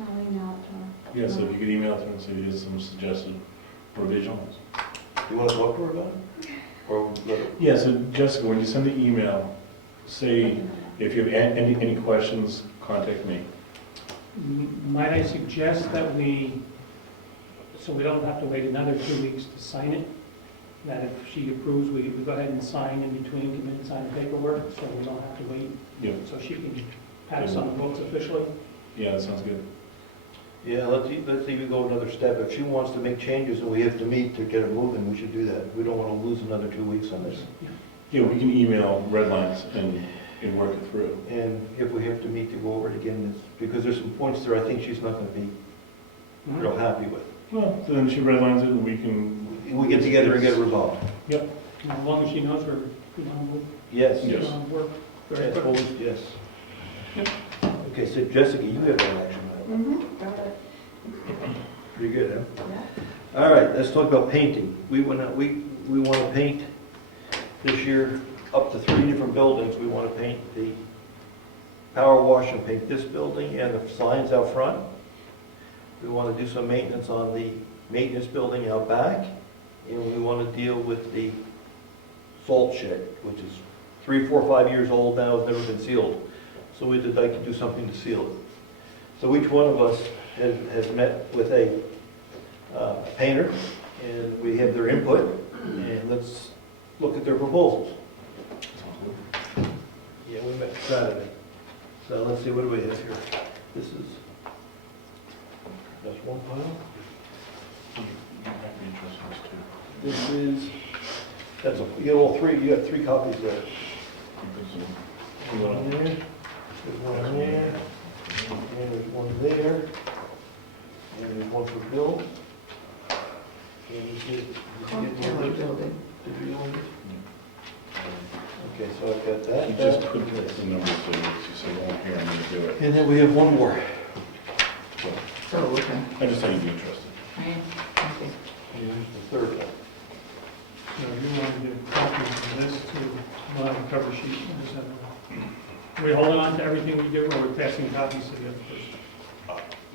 I'll email it to her. Yeah, so if you could email it to her and say here's some suggested revisions. You want to talk to her about it? Or let her? Yeah, so Jessica, when you send the email, say if you have any questions, contact me. Might I suggest that so we don't have to wait another 2 weeks to sign it, that if she approves, we go ahead and sign in between, come in and sign the paperwork, so we don't have to wait, Yep. so she can have us on the books officially? Yeah, that sounds good. Yeah, let's even go another step. If she wants to make changes and we have to meet to get her moving, we should do that. We don't want to lose another 2 weeks on this. Yeah, we can email red lines and work it through. And if we have to meet to go over it again, it's because there's some points there I think she's not going to be real happy with. Well, then she redlines it and we can. We get together and get it resolved. Yep, as long as she knows we'll Yes. Yes. work very Yes, quickly. yes. Okay, so Jessica, you have an action item. Got it. Pretty good, huh? Yeah. All right, let's talk about painting. We want to paint this year up to 3 different buildings. We want to paint the power wash and paint this building and the signs out front. We want to do some maintenance on the maintenance building out back. And we want to deal with the salt shed, which is 3, 4, 5 years old now, has never been sealed. So we'd like to do something to seal it. So each one of us has met with a painter, and we have their input, and let's look at their proposals. Yeah, we met Saturday. So let's see, what do we have here? This is, that's one pile. This is, you got all 3, you got 3 copies there. One there, there's one there, and there's one there, and there's one for Bill. And you see, building. did you want it? Okay, so I've got that. You just put the numbers there, you say, well, here, I'm gonna do it. And then we have one more. So, okay. I just thought you'd be interested. Okay. Here's the third one. So you want to give copies of this to the cover sheet? Or is that- Are we holding on to everything we do, or are we passing copies to the other person?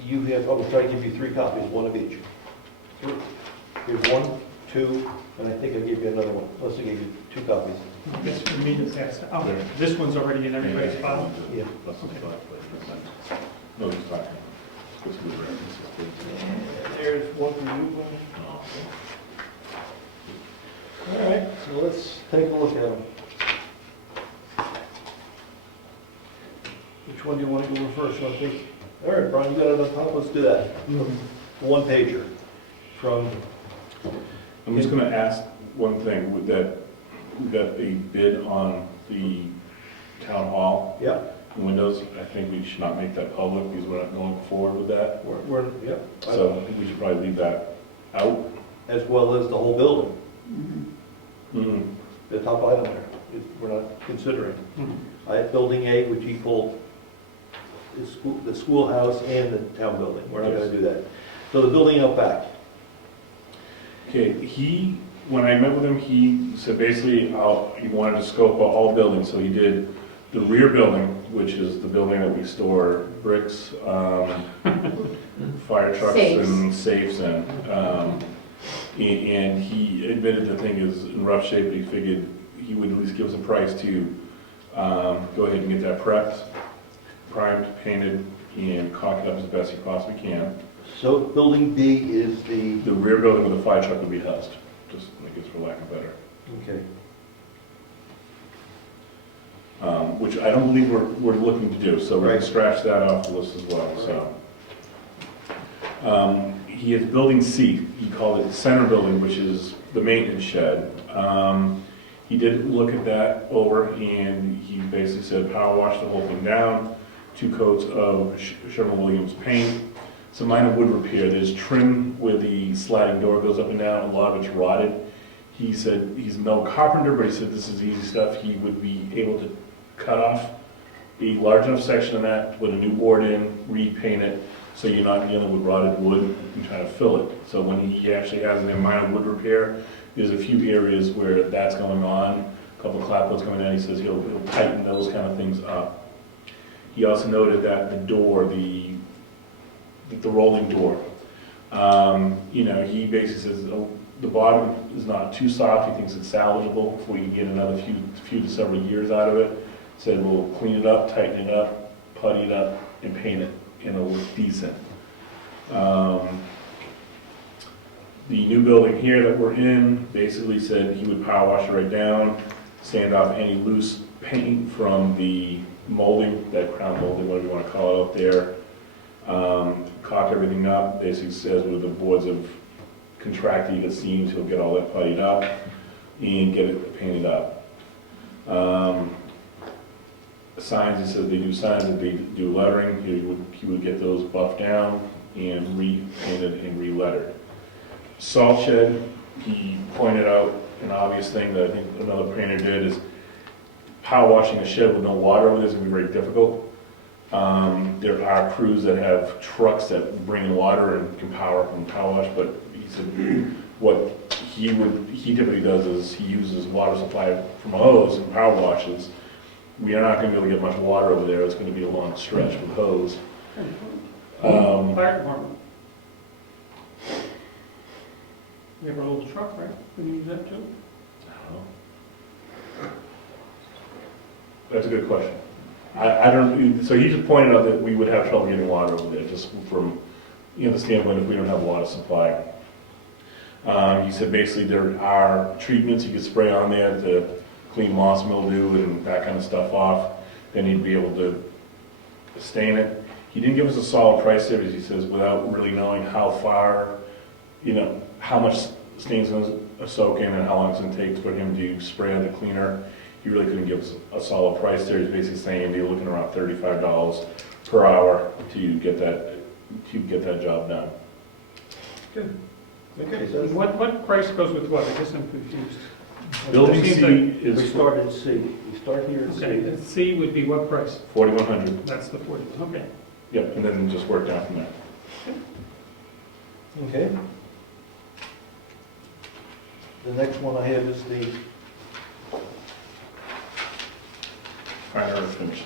You have, I'm gonna try to give you 3 copies, one of each. Here's 1, 2, and I think I gave you another one. Unless I gave you 2 copies. I guess for me to pass, oh, this one's already in everybody's file? Yeah. No, he's talking. It's good references, please. And there's one for you. All right, so let's take a look at them. Which one do you want to go over first? I think. All right, Brian, you got it on top. Let's do that. One pager from. I'm just gonna ask one thing, with that, we got a bid on the town hall Yeah. windows. I think we should not make that public because we're not going forward with that. Yeah. So I think we should probably leave that out. As well as the whole building. Mm-hmm. The top item there, we're not considering. I have building A, which equal the schoolhouse and the town building. We're not gonna do that. So the building out back. Okay, when I met with him, he said basically he wanted to scope out all buildings, so he did the rear building, which is the building that we store bricks, fire trucks Safes. and safes in. And he admitted the thing is in rough shape, but he figured he would at least give us a price to go ahead and get that prepped, primed, painted, and caulk it up as best he possibly can. So building B is the, The rear building where the fire truck would be housed, just, I guess, for lack of better. okay. Which I don't believe we're looking to do, so we can Right. scratch that off the list as well, so. He has building C, he called it center building, which is the maintenance shed. He did look at that over, and he basically said power wash the whole thing down, 2 coats of Sherwin-Williams paint, some minor wood repair, there's trim where the sliding door goes up and down, a lot of it's rotted. He said he's no carpenter, but he said this is easy stuff, he would be able to cut off a large enough section of that, put a new board in, repaint it, so you're not dealing with rotted wood and trying to fill it. So when he actually has a minor wood repair, there's a few areas where that's going on, a couple of clapboards coming in, he says he'll tighten those kind of things up. He also noted that the door, the rolling door, you know, he basically says the bottom is not too soft, he thinks it's salvageable before you get another few to several years out of it. Said we'll clean it up, tighten it up, putty it up, and paint it, and it'll look decent. The new building here that we're in basically said he would power wash it right down, sand off any loose paint from the molding, that crown molding, whatever you want to call it up there. Caulk everything up, basically says where the boards have contracted, you can seams, he'll get all that puttied up and get it painted up. Signs, he says they do signs, that they do lettering, he would get those buffed down and repainted and re-lettered. Salt shed, he pointed out an obvious thing that I think another painter did is power washing a shed with no water over there is going to be very difficult. There are crews that have trucks that bring in water and can power wash, but he said what he typically does is he uses water supply from a hose and power washes. We are not going to be able to get much water over there. It's going to be a long stretch with hose. Fire department. You have a little truck, right? Can you use that too? I don't know. That's a good question. I don't, so he just pointed out that we would have trouble getting water over there, just from, the standpoint if we don't have water supply. He said basically there are treatments you could spray on there to clean moss, mildew, and that kind of stuff off. Then he'd be able to stain it. He didn't give us a solid price there, because he says without really knowing how far, how much stain's going to soak in and how long it's going to take for him to spray on the cleaner. He really couldn't give us a solid price there. He's basically saying they're looking around $35 per hour to get that job done. Good. Okay, so What price goes with what? I guess I'm confused. Building It seems C like- we is start at C. We start here at Okay, C. and C would be what price? $4,100. That's the 40, okay. Yep, and then just work down from there. Okay. The next one I have is the, Fire finishes.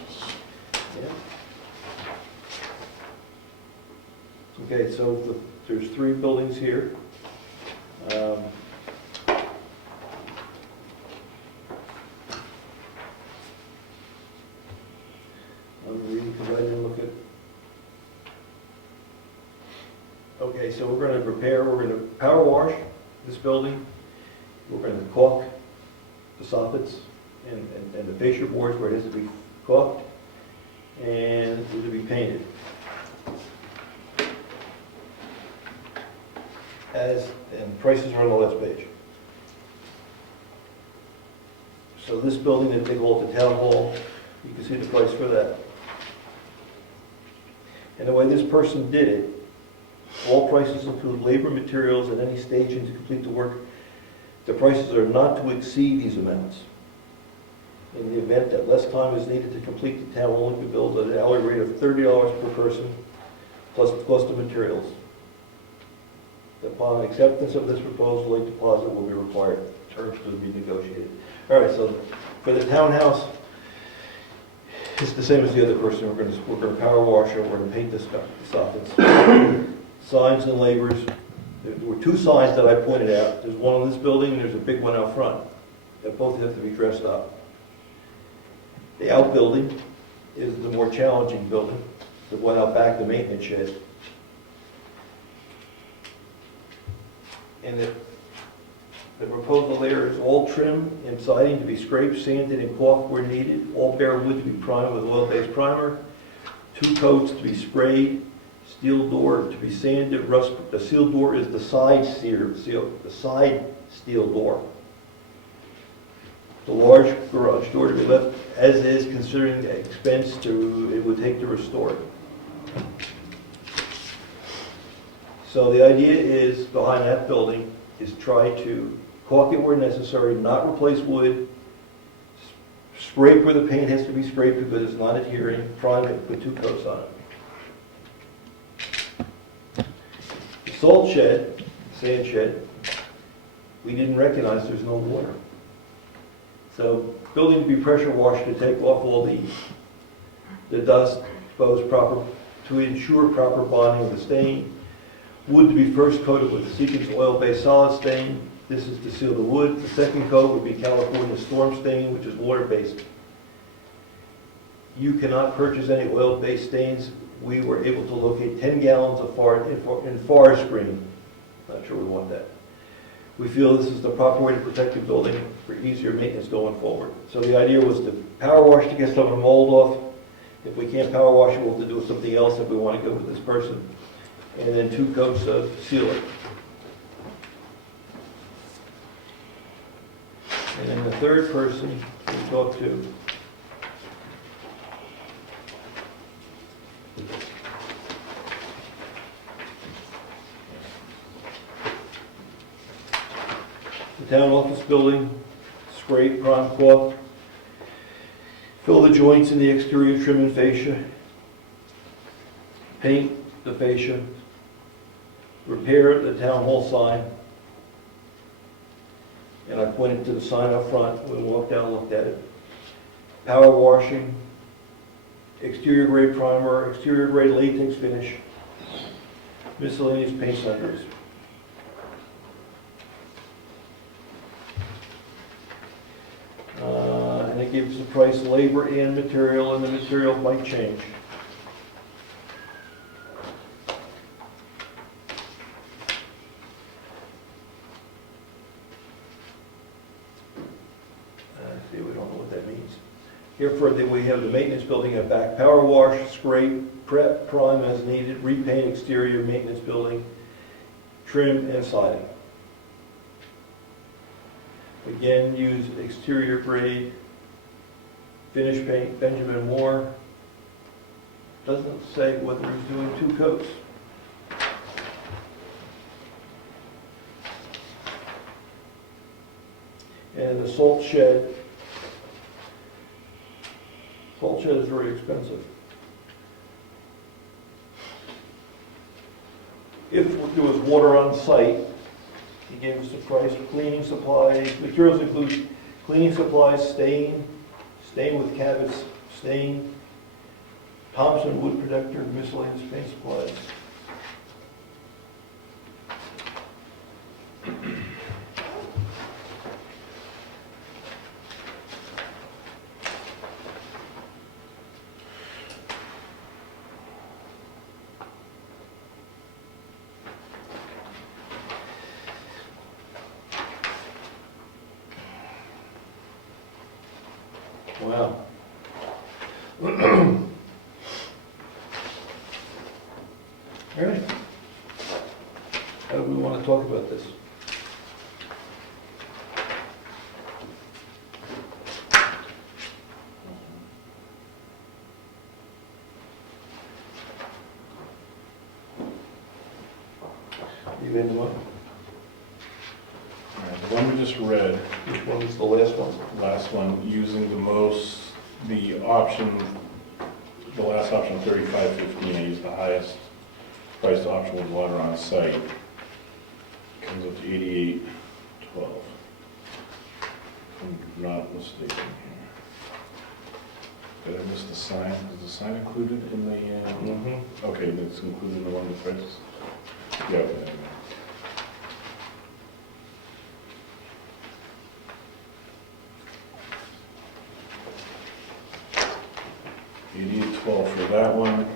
okay, so there's 3 buildings here. I'm reading because I didn't look at. Okay, so we're going to power wash this building. We're going to caulk the soffits and the fascia boards where it has to be caulked, and it's to be painted. And prices are on the last page. So this building that they call the town hall, you can see the price for that. And the way this person did it, all prices include labor, materials, and any staging to complete the work. The prices are not to exceed these amounts. In the event that less time is needed to complete, the town will only be billed at an hourly rate of $30 per person, plus the cost of materials. Upon acceptance of this proposal, a deposit will be required. Terms will be negotiated. All right, so for the townhouse, It's the same as the other person. We're gonna power wash it, we're gonna paint this stuff. It's signs and labors. There were 2 signs that I pointed out. There's one in this building, and there's a big one out front. That both have to be dressed up. The outbuilding is the more challenging building. The one out back, the maintenance shed. And the proposal there is all trim and siding to be scraped, sanded, and caulked where needed. All bare wood to be primed with oil-based primer. 2 coats to be sprayed. Steel door to be sanded. The seal door is the side steel door. The large garage door to be left as is, considering the expense it would take to restore it. So the idea is, behind that building, is try to caulk it where necessary, not replace wood, scrape where the paint has to be scraped because it's not adhering, prime it, put 2 coats on it. The salt shed, sand shed, we didn't recognize there's no water. So building to be pressure washed to take off all the dust, expose proper, to ensure proper bonding of the stain. Wood to be first coated with Seekins oil-based solid stain. This is to seal the wood. The second coat would be California storm stain, which is water-based. You cannot purchase any oil-based stains. We were able to locate 10 gallons of in forest green. Not sure we want that. We feel this is the proper way to protect the building for easier maintenance going forward. So the idea was to power wash to get some of the mold off. If we can't power wash, we'll have to do something else if we want to go with this person. And then 2 coats of sealer. And then the third person we talked to the town office building, scrape, prime, caulk, fill the joints in the exterior trim and fascia, paint the fascia, repair the town hall sign, and I pointed to the sign up front. We walked down and looked at it. Power washing, exterior grade primer, exterior grade latex finish, miscellaneous paint centers. And it gives the price, labor and material, and the material might change. See, we don't know what that means. Here further, we have the maintenance building at back. Power wash, scrape, prep, prime as needed, repaint exterior maintenance building, trim and siding. Again, use exterior grade finish paint, Benjamin Moore. Doesn't say whether he's doing 2 coats. And the salt shed is very expensive. If there was water on site, he gave us the price of cleaning supplies. Materials include cleaning supplies, stain with Cabot's stain, Thompson wood protector, miscellaneous paint supplies. Wow. All right. How do we want to talk about this? You made the one? All right, the one we just read, Which one was the last one? last one, using the last option, 3515, I used the highest priced option with water on site. Comes up to 8812. If I'm not mistaken here. Did I miss the sign? Is the sign included in the, okay, then it's included in the one that's purchased? Yeah, okay, there we go. 8812 for that one.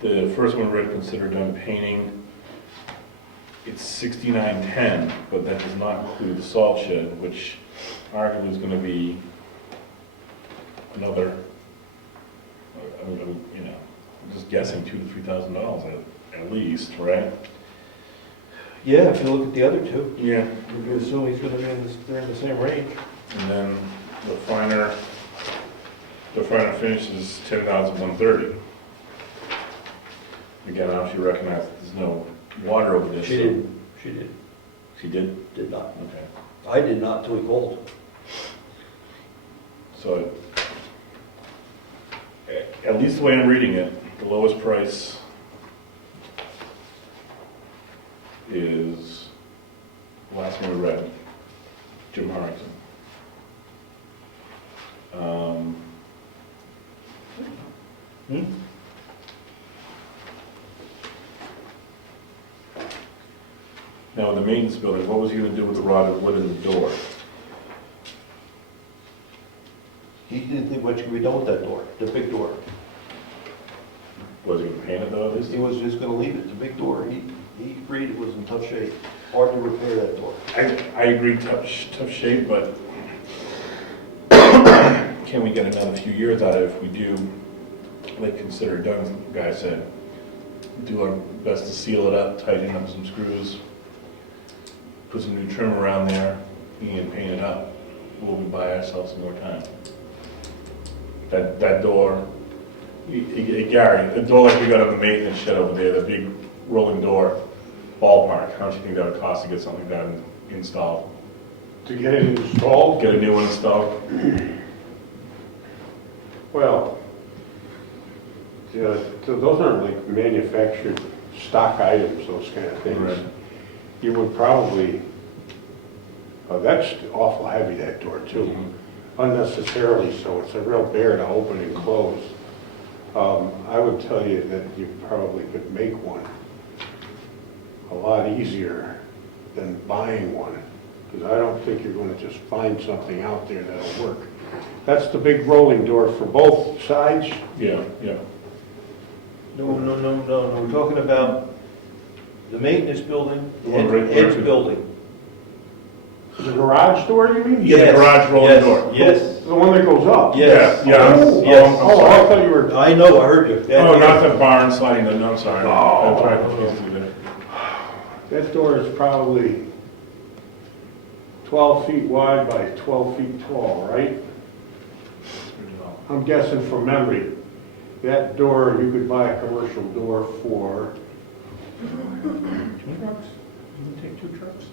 The first one, read consider done painting. It's 6910, but that does not include the salt shed, which arguably is gonna be another, you know, I'm just guessing $2,000 to $3,000 at least, right? Yeah, if you look at the other two, Yeah. you can assume he's gonna be they're in the same range. And then the finer finish is 10,130. Again, I don't know if you recognize that there's no water over this. She so- did, she did, She did? did not. Okay. I did not till he called. So, at least the way I'm reading it, the lowest price is the last one we read, Jim Harrington. Now, in the maintenance building, what was he gonna do with the rotted wood in the door? He didn't think much could be done with that door, the big door. Was he gonna paint it though, at least? He was just gonna leave it, the big door, he agreed it was in tough shape, hard to repair that door. I agree, tough shape, but can we get another few years out of it if we do, like consider Doug's guy said, do our best to seal it up, tighten up some screws, put some new trim around there, and paint it up. Will we buy ourselves some more time? That door, Gary, the door like we got on the maintenance shed over there, the big rolling door, ballpark, how much do you think that would cost to get something like that installed? To get it installed? Get a new one installed? Well, yeah, so those aren't like manufactured stock items, those kind of things. Right. You would probably, that's awful heavy, that door too, unnecessarily so. It's a real bear to open and close. I would tell you that you probably could make one a lot easier than buying one, because I don't think you're going to just find something out there that'll work. That's the big rolling door for both sides. Yeah, yeah. No, we're talking about the maintenance building, The one right there. Ed's building. The garage door, you mean? Yeah, the garage rolling door. Yes, The one that goes up? yes. Yeah, yeah. Oh, Yes. oh, I thought you were, I know, I heard you. Oh, not the barn sliding, no, I'm sorry. Oh. That's right, I confused you there. that door is probably 12 feet wide by 12 feet tall, right? I'm guessing from memory. That door, you could buy a commercial door for, 2 trucks? You can take 2 trucks?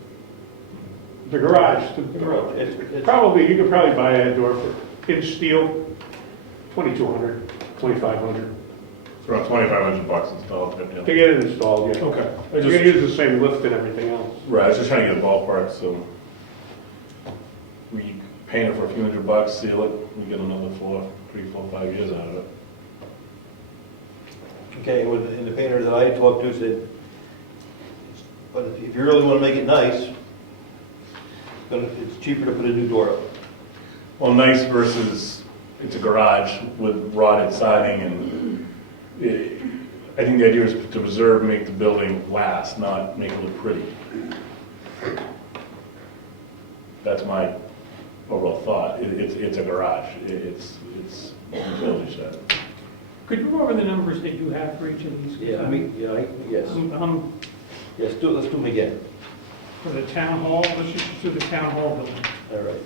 the garage. garage, it's- Probably, you could probably buy that door for, in steel, $2,200, $2,500. It's around $2,500 installed, To yeah. get it installed, yeah. Okay. I You just, can use the same lift and everything else. right, I was just trying to get a ballpark, so we paint it for a few $100, seal it, we get another 3, 4, 5 years out of it. Okay, and the painter that I talked to said, but if you really want to make it nice, it's cheaper to put a new door up. Well, nice versus, it's a garage with rotted siding, and I think the idea is to preserve, make the building last, not make it look pretty. That's my overall thought. It's a garage, it's a utility shed. Could you go over the numbers that you have for each of these? Yes. Yes, let's do them again. For the town hall, let's just do the town hall building. All right.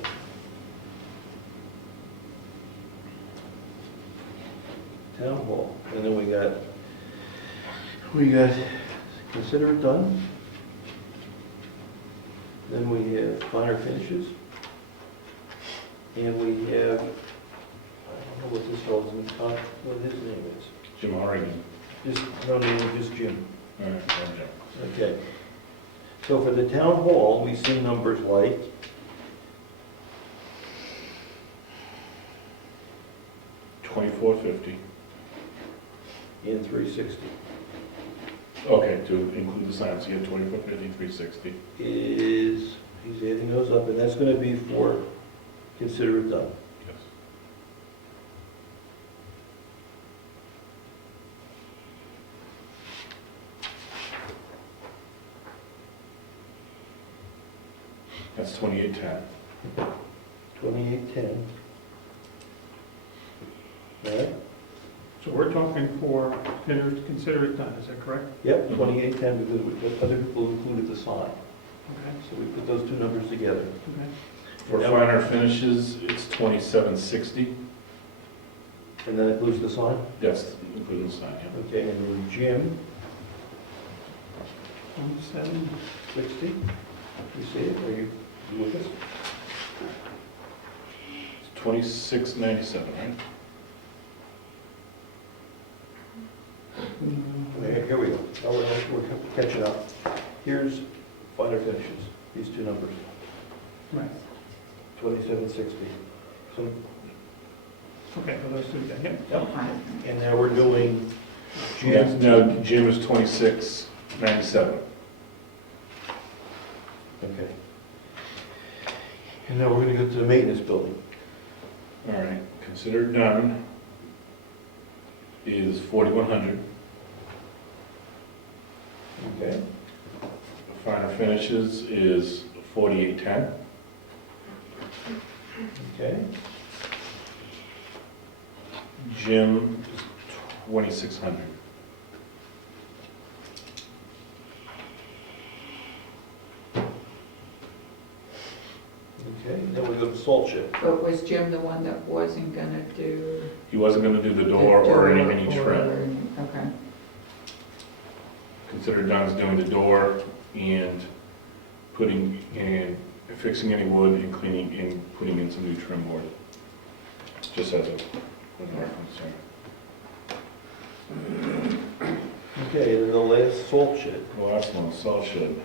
Town hall, and then we got consider it done. Then we have finer finishes. And we have, I don't know what this fellow's name, what his name is. Jim Horrigan. Just Jim. All right, okay. Okay. So for the town hall, we see numbers like $24.50. and 360 Okay, to include the signs, you have $24.50, $360. is, he's adding those up, and that's gonna be for consider it done. Yes. That's $28.10. 2810. All right? So we're talking for, consider it done, is that correct? Yep, 2810, because other people included the sign. Okay, So we put those two numbers together. okay. For finer finishes, it's $27.60. And that includes the sign? That's including the sign, yeah. Okay, and the gym, 27, 60. You see it? Are you with us? It's $26.97, right? Okay, here we go. Now we're catching up. Here's finer finishes, these two numbers, right, 2760. So, okay, well, those two, then, yeah. yep. And now we're doing Yes, gym. no, gym is $26.97. Okay. And now we're gonna go to the maintenance building. All right, considered done is $4,100. Okay. Finer finishes is $48.10. Okay. Gym is $2,600. Okay, then we go to salt shed. But was Jim the one that wasn't gonna do? He wasn't gonna do the door or any trim. Okay, Considered done is doing the door and putting in, fixing any wood and cleaning and putting in some new trim board. Just as a concern. Okay, and then the last salt shed. The last one, salt shed.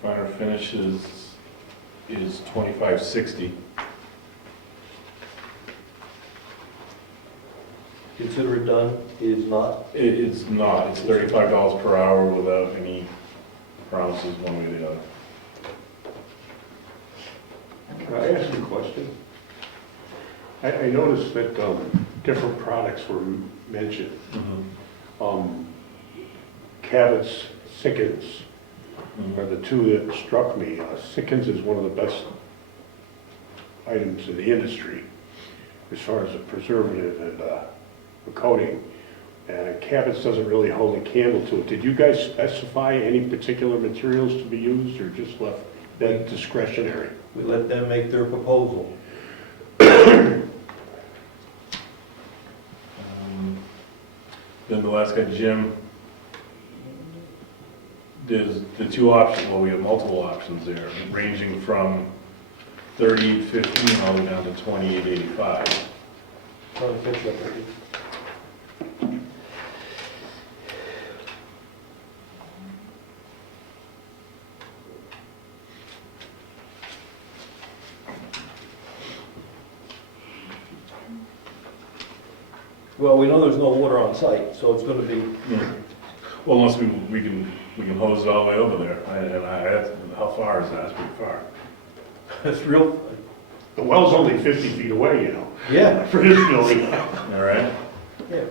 Finer finishes is $25.60. Consider it done is not. It's not, it's $35 per hour without any promises one way or the other. Can I ask you a question? I noticed that different products were mentioned. Cabot's, Sikkens are the two that struck me. Sikkens is one of the best items in the industry as far as a preservative and a coating. And Cabot's doesn't really hold a candle to it. Did you guys specify any particular materials to be used or just left that discretionary? We let them make their proposal. Then the last guy, Jim, there's the two options, well, we have multiple options there, ranging from $38.15 all the way down to $28.85. Trying to catch up with you. Well, we know there's no water on site, so it's gonna be, Well, unless we can hose it all the way over there, how far is that? That's pretty far. it's real, The well's only 50 feet away, you know, yeah, for this building. All right? yeah.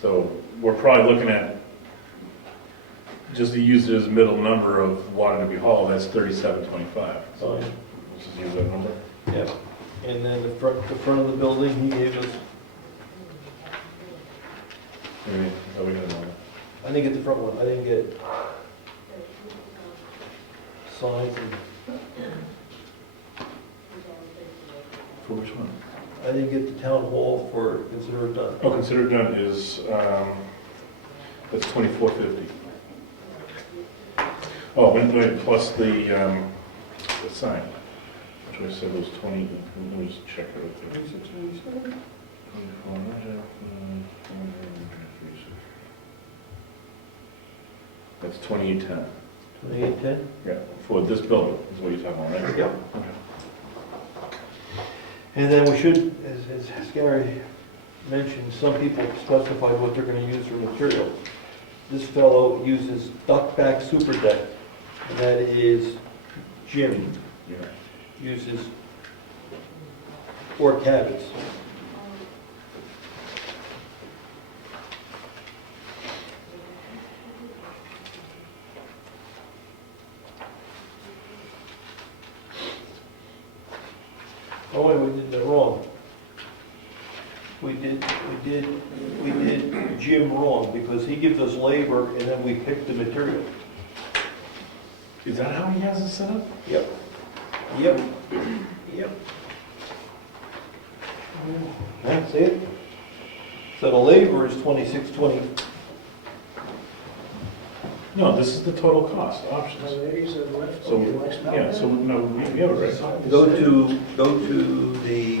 So we're probably looking at, just to use it as a middle number of water to be hauled, that's $37.25. So Fine. let's just use that number. Yeah, and then the front of the building, he gave us, Maybe, oh, we got another. I didn't get the front one, I didn't get signs, and For which one? I didn't get the town hall for consider it done. Oh, considered done is, that's $24.50. Oh, wait, plus the sign, which I said was 20, let me just check it right there. 2697? That's $28.10. 2810? Yeah, for this building, is what you're talking about, right? Yep. Okay. And then we should, as Gary mentioned, some people specified what they're gonna use for material. This fellow uses duck back super deck, and that is Jim Yeah. uses 4 cabins. Oh, wait, we did that wrong. We did Jim wrong, because he gives us labor and then we pick the material. Is that how he has it set up? Yep. Yep. Yep. That's it. So the labor is 2620. No, this is the total cost, options. The ladies that left, So, you like smell yeah, that? so, no, we have it right. Go to the,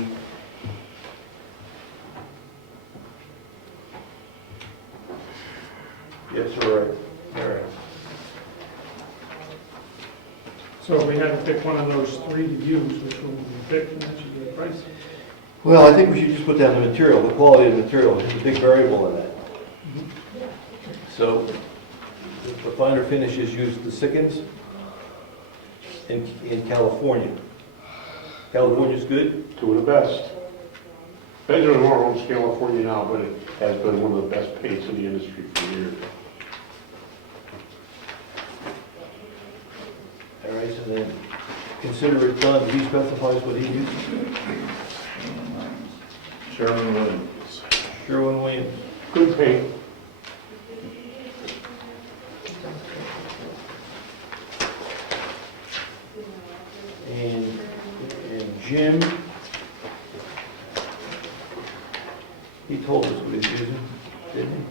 yes, all right, all right. So if we had to pick one of those three to use, which one would we pick, and that should be the price? Well, I think we should just put down the material, the quality of the material, is a big variable in that. So, the finer finishes use the Sikkens in California. California's good? Two of the best. Benjamin Moore owns California now, but it has been one of the best paints in the industry for years. All right, so then, consider it done, he specifies what he uses. Sherman-Williams. Sherwin-Williams. Good paint. And Jim, he told us what he's using, didn't he?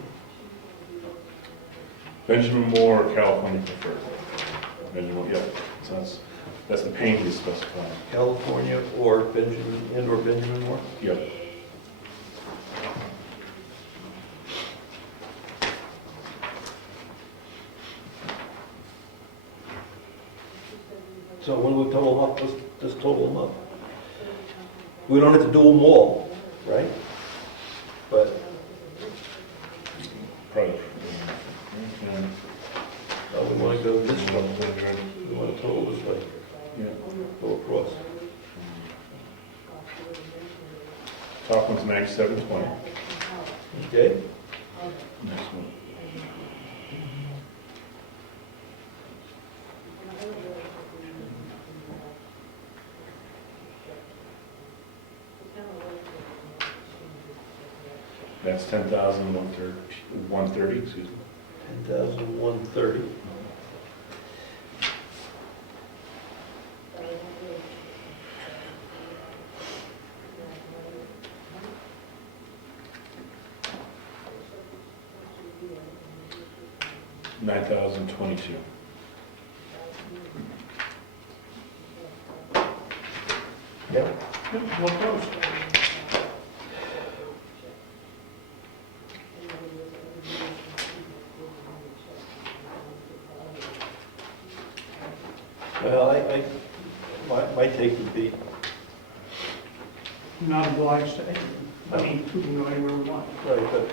Benjamin Moore, California preferred. Benjamin, yeah, so that's the paint he's specifying. California or Benjamin Moore? Yep. So when we total them up, let's just total them up. We don't have to do them all, right? But, Probably. we want to go this way, we want to total this way, Yeah. go across. Top one's max 720. Okay? Next one. That's 10,130, excuse me. 10,130. $9,022. Yep. What goes? Well, my take would be, Not obliged to, I mean, we can go anywhere we want. right, but,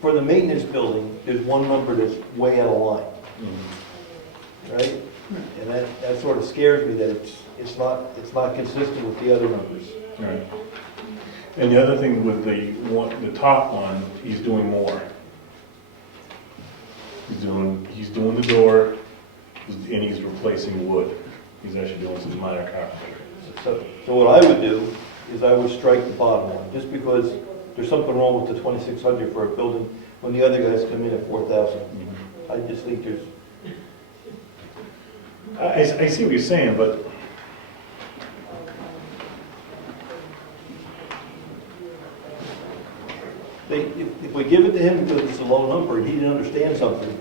for the maintenance building, there's one number that's way out of line, right? And that sort of scares me that it's not consistent with the other numbers. Right. And the other thing with the top one, he's doing more. He's doing the door, and he's replacing wood. He's actually doing some minor carpentry. So what I would do is I would strike the bottom one, just because there's something wrong with the 2,600 for a building when the other guys come in at 4,000. I just think there's, I see what you're saying, but if we give it to him because it's a low number and he didn't understand something,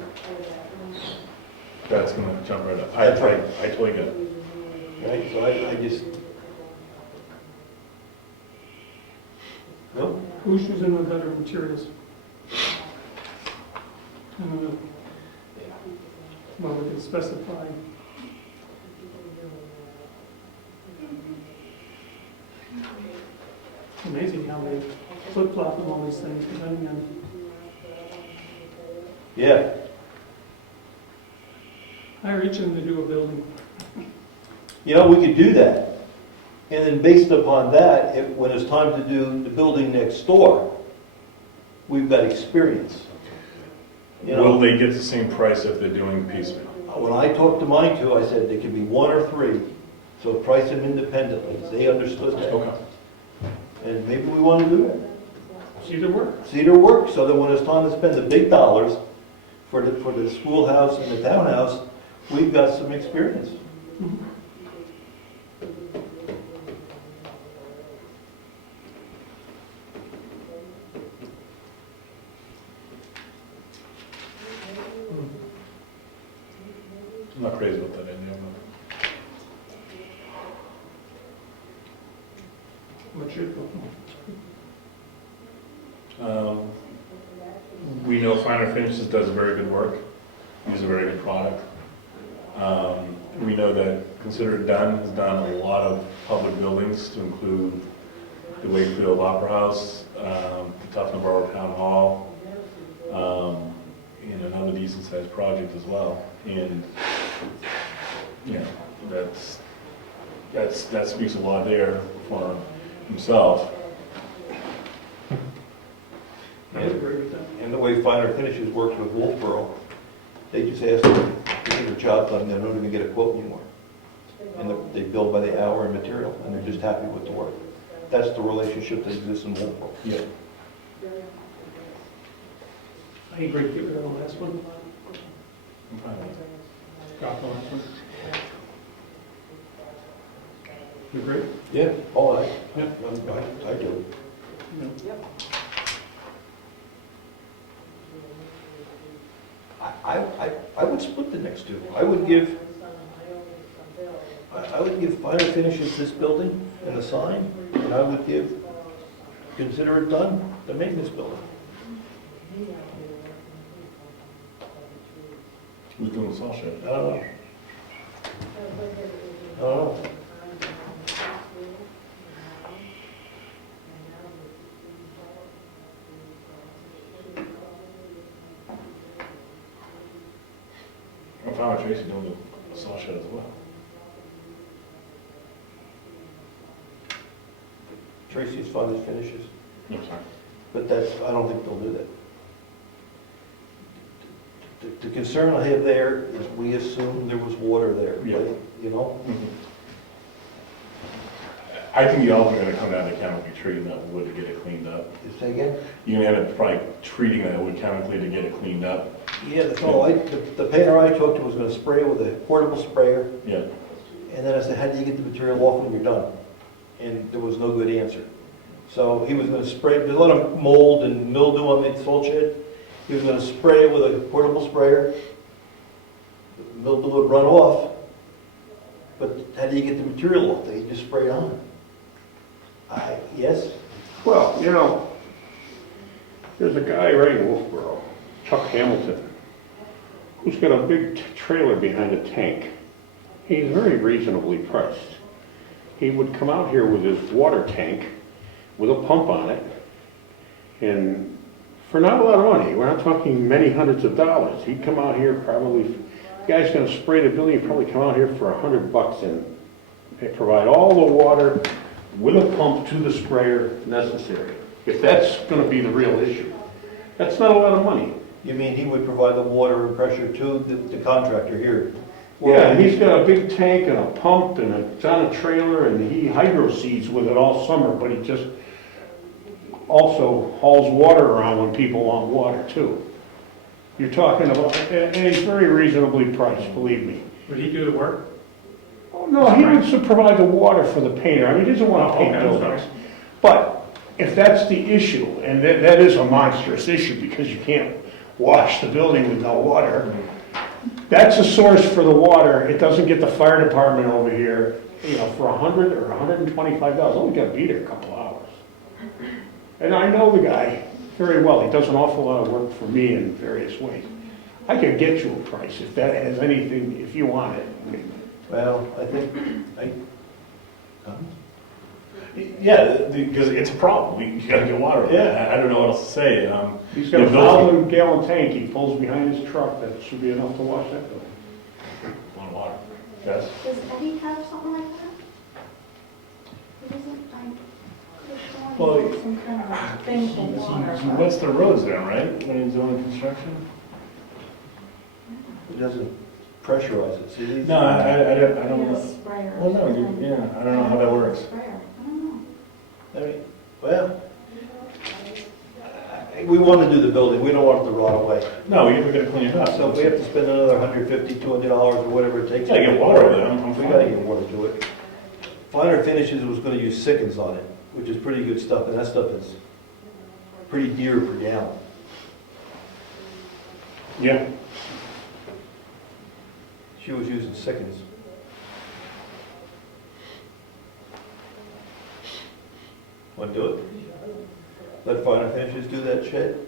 that's gonna jump right up. That's right. I totally get it. right? So I just, no? Who's using the better materials? Well, we can specify. It's amazing how they flip-flop on all these things, depending on, Yeah, hire each of them to do a building. you know, we could do that. And then based upon that, when it's time to do the building next door, we've got experience. You know, Will they get the same price if they're doing piecemeal? when I talked to mine two, I said they could be one or three, so price them independently. They understood that. Okay. And maybe we want to do that. See their work. See their work, so that when it's time to spend the big dollars for the schoolhouse and the townhouse, we've got some experience. I'm not crazy about that idea, What's your thought? but, we know Finer Finishes does very good work, use a very good product. We know that Consider It Done has done a lot of public buildings to include the Wakefield Opera House, the Tufton Borough Town Hall, and another decent sized project as well. And, you know, that speaks a lot there for himself. I would agree with that. And the way Finer Finishes works with Wolfboro, they just ask them to get their job done, they don't even get a quote anymore. And they bill by the hour and material, and they're just happy with the work. That's the relationship that exists in Wolfboro. Yeah. I agree, get rid of the last one. I'm fine with it. Drop the last one. You agree? Yeah, all right. Yeah. I do. Yeah. I would split the next two. I would give Finer Finishes this building and the sign, and I would give Consider It Done, the maintenance building. Who's doing the saw shed? I don't know. I don't know. I'm fine with Tracy doing the saw shed as well. Tracy's Finer Finishes, I'm sorry. but I don't think they'll do that. The concern I have there is we assumed there was water there, Yeah. you know? I think y'all are gonna come down to chemically treating that wood to get it cleaned up. You say again? You're gonna end up probably treating that wood chemically to get it cleaned up. Yeah, the painter I talked to was gonna spray it with a portable sprayer, Yeah. and then I said, how do you get the material off when you're done? And there was no good answer. So he was gonna spray, there's a lot of mold and mildew on the salt shed. He was gonna spray it with a portable sprayer. The mildew would run off. But how do you get the material off? You just spray it on. Yes? Well, you know, there's a guy right in Wolfboro, Chuck Hamilton, who's got a big trailer behind a tank. He's very reasonably priced. He would come out here with his water tank with a pump on it, and for not a lot of money, we're not talking many hundreds of dollars, he'd come out here probably, the guy's gonna spray the building, he'd probably come out here for $100 and provide all the water with a pump to the sprayer necessary. If that's gonna be the real issue. That's not a lot of money. You mean he would provide the water and pressure to the contractor here? Yeah, he's got a big tank and a pump and it's on a trailer and he hydro seeds with it all summer, but he just also hauls water around when people want water too. You're talking about, and he's very reasonably priced, believe me. Would he do the work? Oh, no, he would provide the water for the painter. I mean, he doesn't want to paint Okay, I'm buildings. sorry. But if that's the issue, and that is a monstrous issue because you can't wash the building with no water, that's a source for the water. It doesn't get the fire department over here, you know, for $100 or $125. Only got to be there a couple hours. And I know the guy very well. He does an awful lot of work for me in various ways. I could get you a price if that has anything, if you want it. Well, I think, Yeah, because it's a problem, you gotta get water. I don't know what else to say. He's got a Yeah, Bill- 1,000-gallon tank he pulls behind his truck, that should be enough to wash that building. Want water? Yes? Does Eddie have something like that? He doesn't, I could have Well, sworn he had some kind of a thing for water. He wets the roads then, right, when he's doing construction? it doesn't pressurize it, see? these- No, I don't He had a know. sprayer. Well, no, yeah, I don't know how that works. Sprayer, I don't know. I mean, well, we want to do the building, we don't want it to rot away. No, we gotta clean it up. So if we have to spend another $150, $200 or whatever it takes. Gotta get water over there, I'm We fine. gotta get water to it. Finer Finishes was gonna use Sickens on it, which is pretty good stuff, and that stuff is pretty dear per gallon. Yeah, She was using Sickens. Want to do it? Let Finer Finishes do that shed?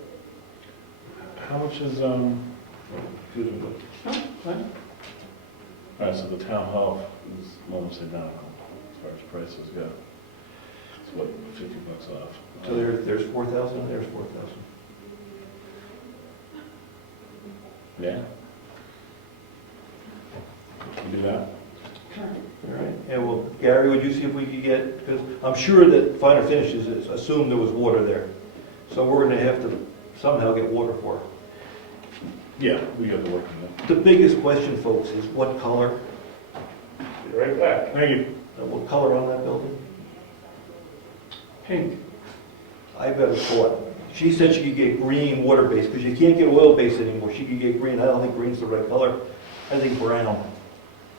how much is, Excuse me. alright, so the town hall is almost identical as far as prices go. It's what, $50 off? So there's 4,000 and there's 4,000. Yeah. Can you do that? All right, and well, Gary, would you see if we could get, because I'm sure that Finer Finishes assumed there was water there. So we're gonna have to somehow get water for it. Yeah, we got the work on that. The biggest question, folks, is what color? Be right back. Thank you. What color on that building? Pink. I've got a thought. She said she could get green water-based, because you can't get oil-based anymore. She could get green. I don't think green's the right color. I think brown.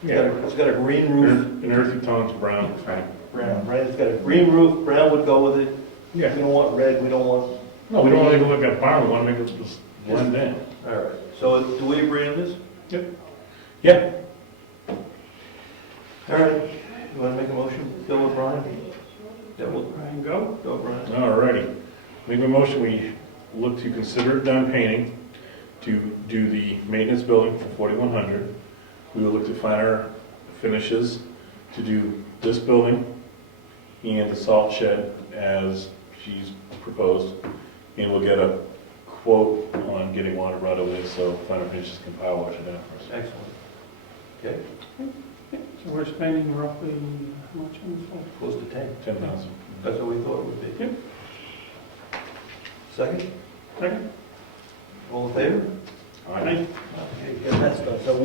It's got a green roof. An earthy tones, brown, right? Brown, right? It's got a green roof. Brown would go with it. Yeah. We don't want red. We don't want... No, we don't want to make it look like a barn, we want to make it just blend in. All right. So do we agree on this? Yeah. All right. You want to make a motion? Bill and Brian? Yeah, we'll Brian, go. go, Brian. Alrighty. Make a motion, we look to consider done painting to do the maintenance building for $4,100. We will look to Finer Finishes to do this building and the salt shed as she's proposed. And we'll get a quote on getting water brought over there so Finer Finishes can power wash it down for us. Excellent. Okay. So we're spending roughly, how much on this one? Close to 10. 10,000. That's what we thought it would be. Yep. Second? Second? All in favor? Alright. Okay, yeah, that's done. So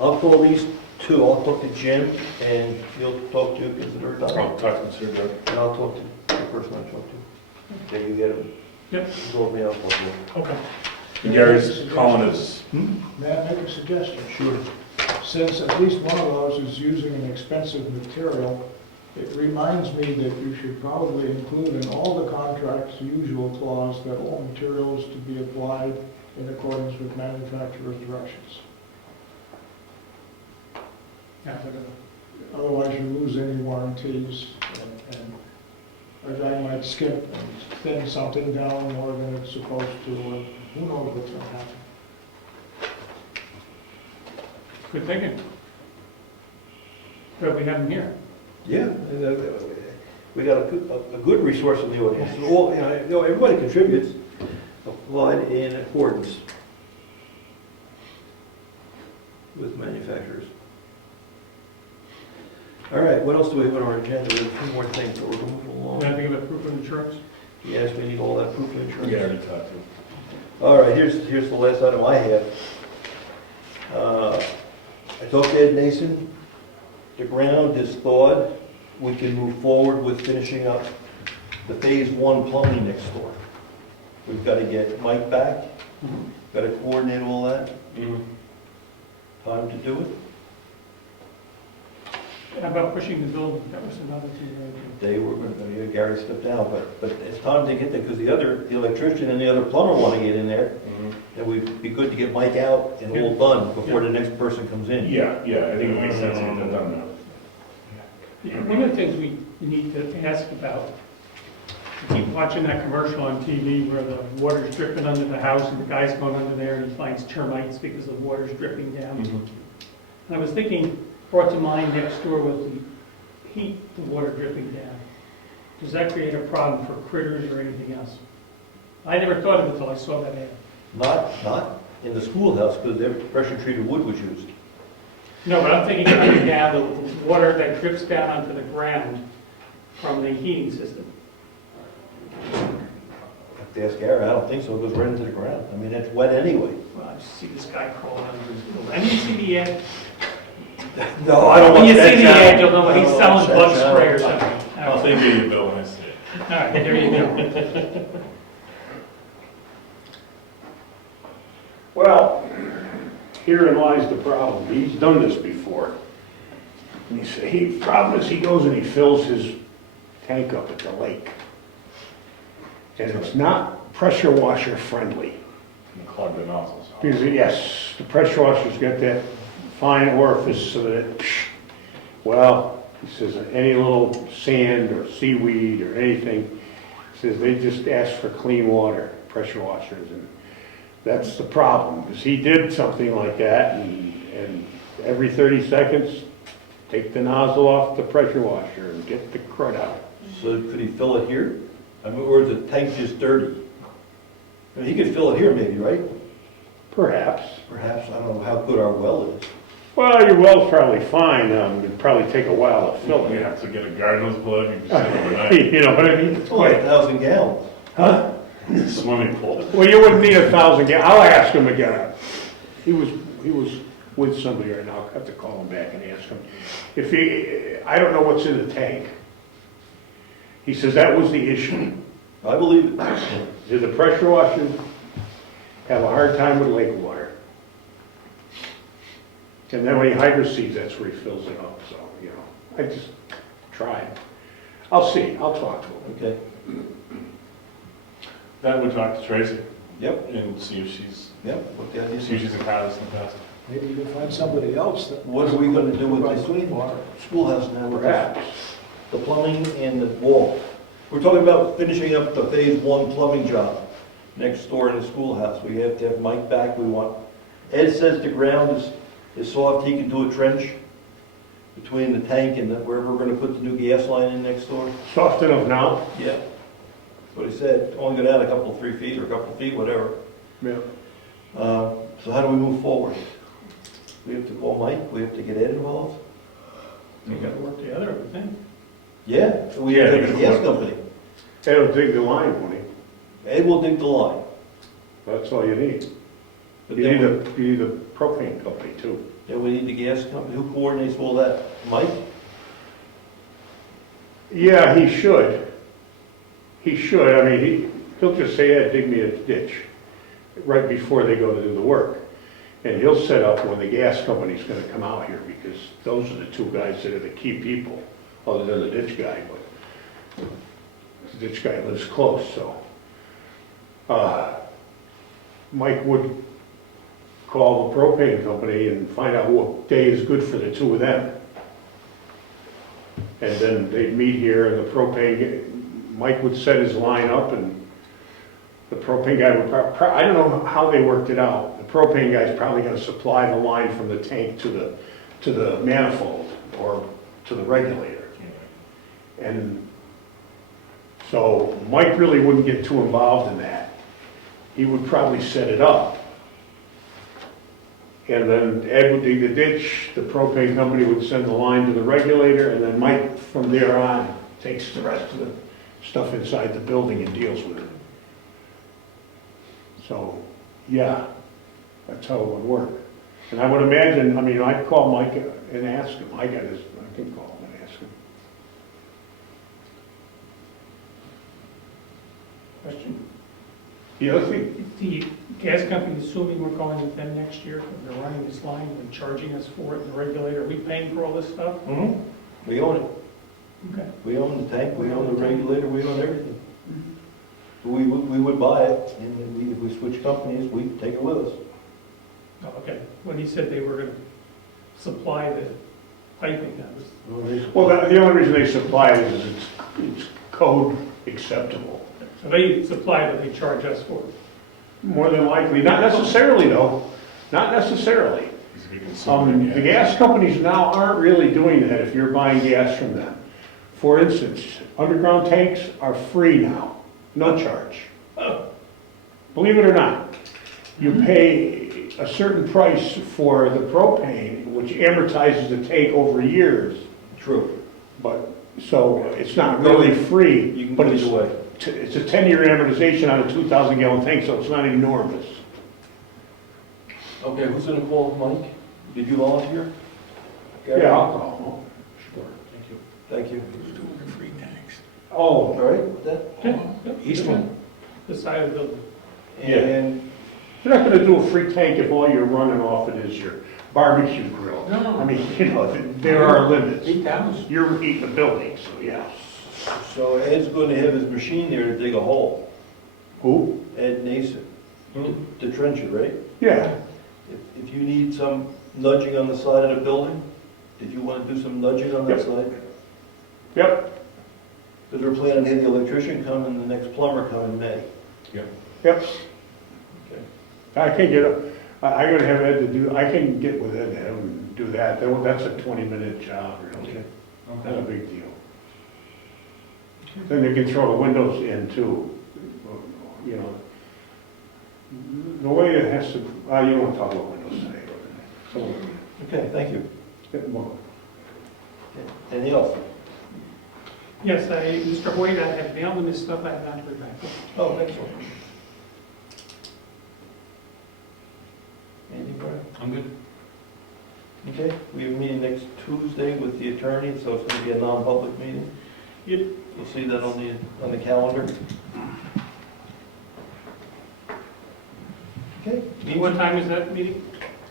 I'll call these two. I'll talk to Jim, and you'll talk to Consider Don. I'll talk to Mr. Dirk. And I'll talk to the person I talked to. Okay, you get him. Yep. You told me I'll talk to him. Okay. And Gary's calling us. May I make a suggestion? Sure. Since at least one of those is using an expensive material, it reminds me that you should probably include in all the contracts the usual clause that all materials to be applied in accordance with manufacturer's directions. Yeah, Otherwise, you lose any warranties, and a guy might skip and thin something down more than it's supposed to, and who knows what's gonna happen. good thinking. But we have them here. Yeah, we got a good resource in the audience. All, everybody contributes, applied in accordance with manufacturers. All right, what else do we have on our agenda? We have a few more things, but we're moving along. Anything about proof of insurance? Yes, we need all that proof of insurance. Yeah, I already talked to him. All right, here's the last item I have. I talked to Ed Nason. The ground is thawed. We can move forward with finishing up the phase one plumbing next door. We've got to get Mike back. Got to coordinate all that. Time to do it. How about pushing the building? That was another thing. They were going to, Gary stepped down, but it's time to get there because the electrician and the other plumber want to get in there. And we'd be good to get Mike out and all done before the next person comes in. Yeah, I think it makes sense to get that done now. Yeah, one of the things we need to ask about I keep watching that commercial on TV where the water's dripping under the house and the guy's going under there and he finds termites because the water's dripping down. Mhm. And I was thinking, brought to mind next door with the heat, the water dripping down. Does that create a problem for critters or anything else? I never thought of it until I saw that ad. Not in the schoolhouse, because their pressure-treated wood was used. No, but I'm thinking coming down, the water that drips down onto the ground from the heating system. Have to ask Gary, I don't think so, it goes right into the ground. I mean, it's wet anyway. Well, I just see this guy crawling under his building. I didn't see the ad. No, I don't When want you that see the channel. ad, you'll know what I he's don't selling want that bug channel. spray or something. I'll think of you, Bill, when I see it. All right, there you go. Well, herein lies the problem. He's done this before. Problem is, he goes and he fills his tank up at the lake. And it's not pressure washer friendly. And clog the nozzles. Because, yes, the pressure washer's got that fine orifice so that, well, he says any little sand or seaweed or anything, he says they just ask for clean water, pressure washers. And that's the problem, because he did something like that, and every 30 seconds, take the nozzle off the pressure washer and get the crud out. So could he fill it here? I mean, or is the tank just dirty? I mean, he could fill it here maybe, right? Perhaps. Perhaps, I don't know how good our well is. Well, your well's probably fine, it'd probably take a while to fill You it. have to get a gardener's plug and just sit overnight. You know what I mean? It's only 1,000 gallons. Huh? Swimming pool. Well, you wouldn't need 1,000 gallons. I'll ask him again. He was with somebody right now. I'll have to call him back and ask him. I don't know what's in the tank. He says that was the issue. I believe it. Did the pressure washers have a hard time with lake water? And then when he hydroseeds, that's where he fills it up, so, you know. I just tried. I'll see. I'll talk to him. Okay. Then we talk to Tracy Yep, and see if she's, yep. What the idea is. see if she's encountered this in the past. Maybe you can find somebody else that. What are we gonna do with Provide this clean water. schoolhouse now? With Perhaps. the plumbing and the wall? We're talking about finishing up the phase 1 plumbing job next door in the schoolhouse. We have to have Mike back. We want, Ed says the ground is soft. He can do a trench between the tank and wherever we're gonna put the new gas line in next door. Soft enough now? Yeah. That's what he said. Only go down a couple, 3 feet or a couple feet, whatever. Yeah. So how do we move forward? We have to call Mike, we have to get Ed involved? You gotta work together, I would think. Yeah, we Yeah, have they to can get the gas afford company. It'll dig the line, won't it? Ed will dig the line. That's all you need. But You then need a propane company too. then we need the gas company. Who coordinates all that? Mike? Yeah, he should. He should. I mean, he'll just say, "Ed, dig me a ditch," right before they go to do the work. And he'll set up when the gas company's gonna come out here, because those are the two guys that are the key people, other than the ditch guy, but the ditch guy lives close, so. Mike would call the propane company and find out what day is good for the two of them. And then they'd meet here, and the propane, Mike would set his line up, and the propane guy would, I don't know how they worked it out. The propane guy's probably gonna supply the line from the tank to the manifold, or to the regulator. And so Mike really wouldn't get too involved in that. He would probably set it up. And then Ed would dig the ditch, the propane company would send the line to the regulator, and then Mike, from there on, takes the rest of the stuff inside the building and deals with it. So, yeah, that's how it would work. And I would imagine, I mean, I'd call Mike and ask him. I can call him and ask him. Question. The other thing, The gas company, assuming we're going with them next year, they're running this line and charging us for it, the regulator, are we paying for all this stuff? Mm-hmm. We own it. Okay. We own the tank, we own the regulator, we own everything. We would buy it, and then if we switch companies, we'd take it with us. Oh, okay. When he said they were gonna supply the piping, that was, well, the only reason they supply it is it's code acceptable. So they supply what they charge us for. More than likely, not necessarily though, not necessarily. Because if you consume The gas companies now aren't really doing that if you're buying gas from them. For instance, underground tanks are free now, no charge. Believe it or not, you pay a certain price for the propane, which amortizes the tank over years. True. But, so it's not really free, You can but go it's, either way. it's a 10-year amortization on a 2,000 gallon tank, so it's not enormous. Okay, who's gonna call Mike? Did you volunteer? Yeah, I'll call. Sure. Thank you. Oh, All right, that, Eastman. The side of the building. and, you're not gonna do a free tank if all you're running off it is your barbecue grill. No. I mean, you know, there are limits. 8,000. You're eating the building, so yeah. So Ed's gonna have his machine there to dig a hole. Who? Ed Nason, to trench it, right? Yeah. If you need some nudging on the side of the building, did you want to do some nudging on that Yep. side? Yep, Because we're planning to have the electrician come and the next plumber come in May. yep. Okay. I can get, I'm gonna have Ed to do, I can get with Ed and have him do that. That's a 20-minute job, really. Not a big deal. Then they can throw the windows in too, you know. The way it has to, you don't want to talk about windows today. So, Okay, thank you. well, Anything else? Yes, Mr. Hoyt, I have mailed him his stuff, I have not heard back. Oh, excellent. Anything, Brian? I'm good. Okay, we have a meeting next Tuesday with the attorney, so it's going to be a non-public meeting. Yep. You'll see that on the calendar. Okay. What time is that meeting?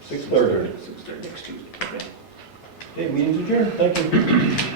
6:30. 6:30 next Tuesday. Okay. Okay, meeting's adjourned. Thank you.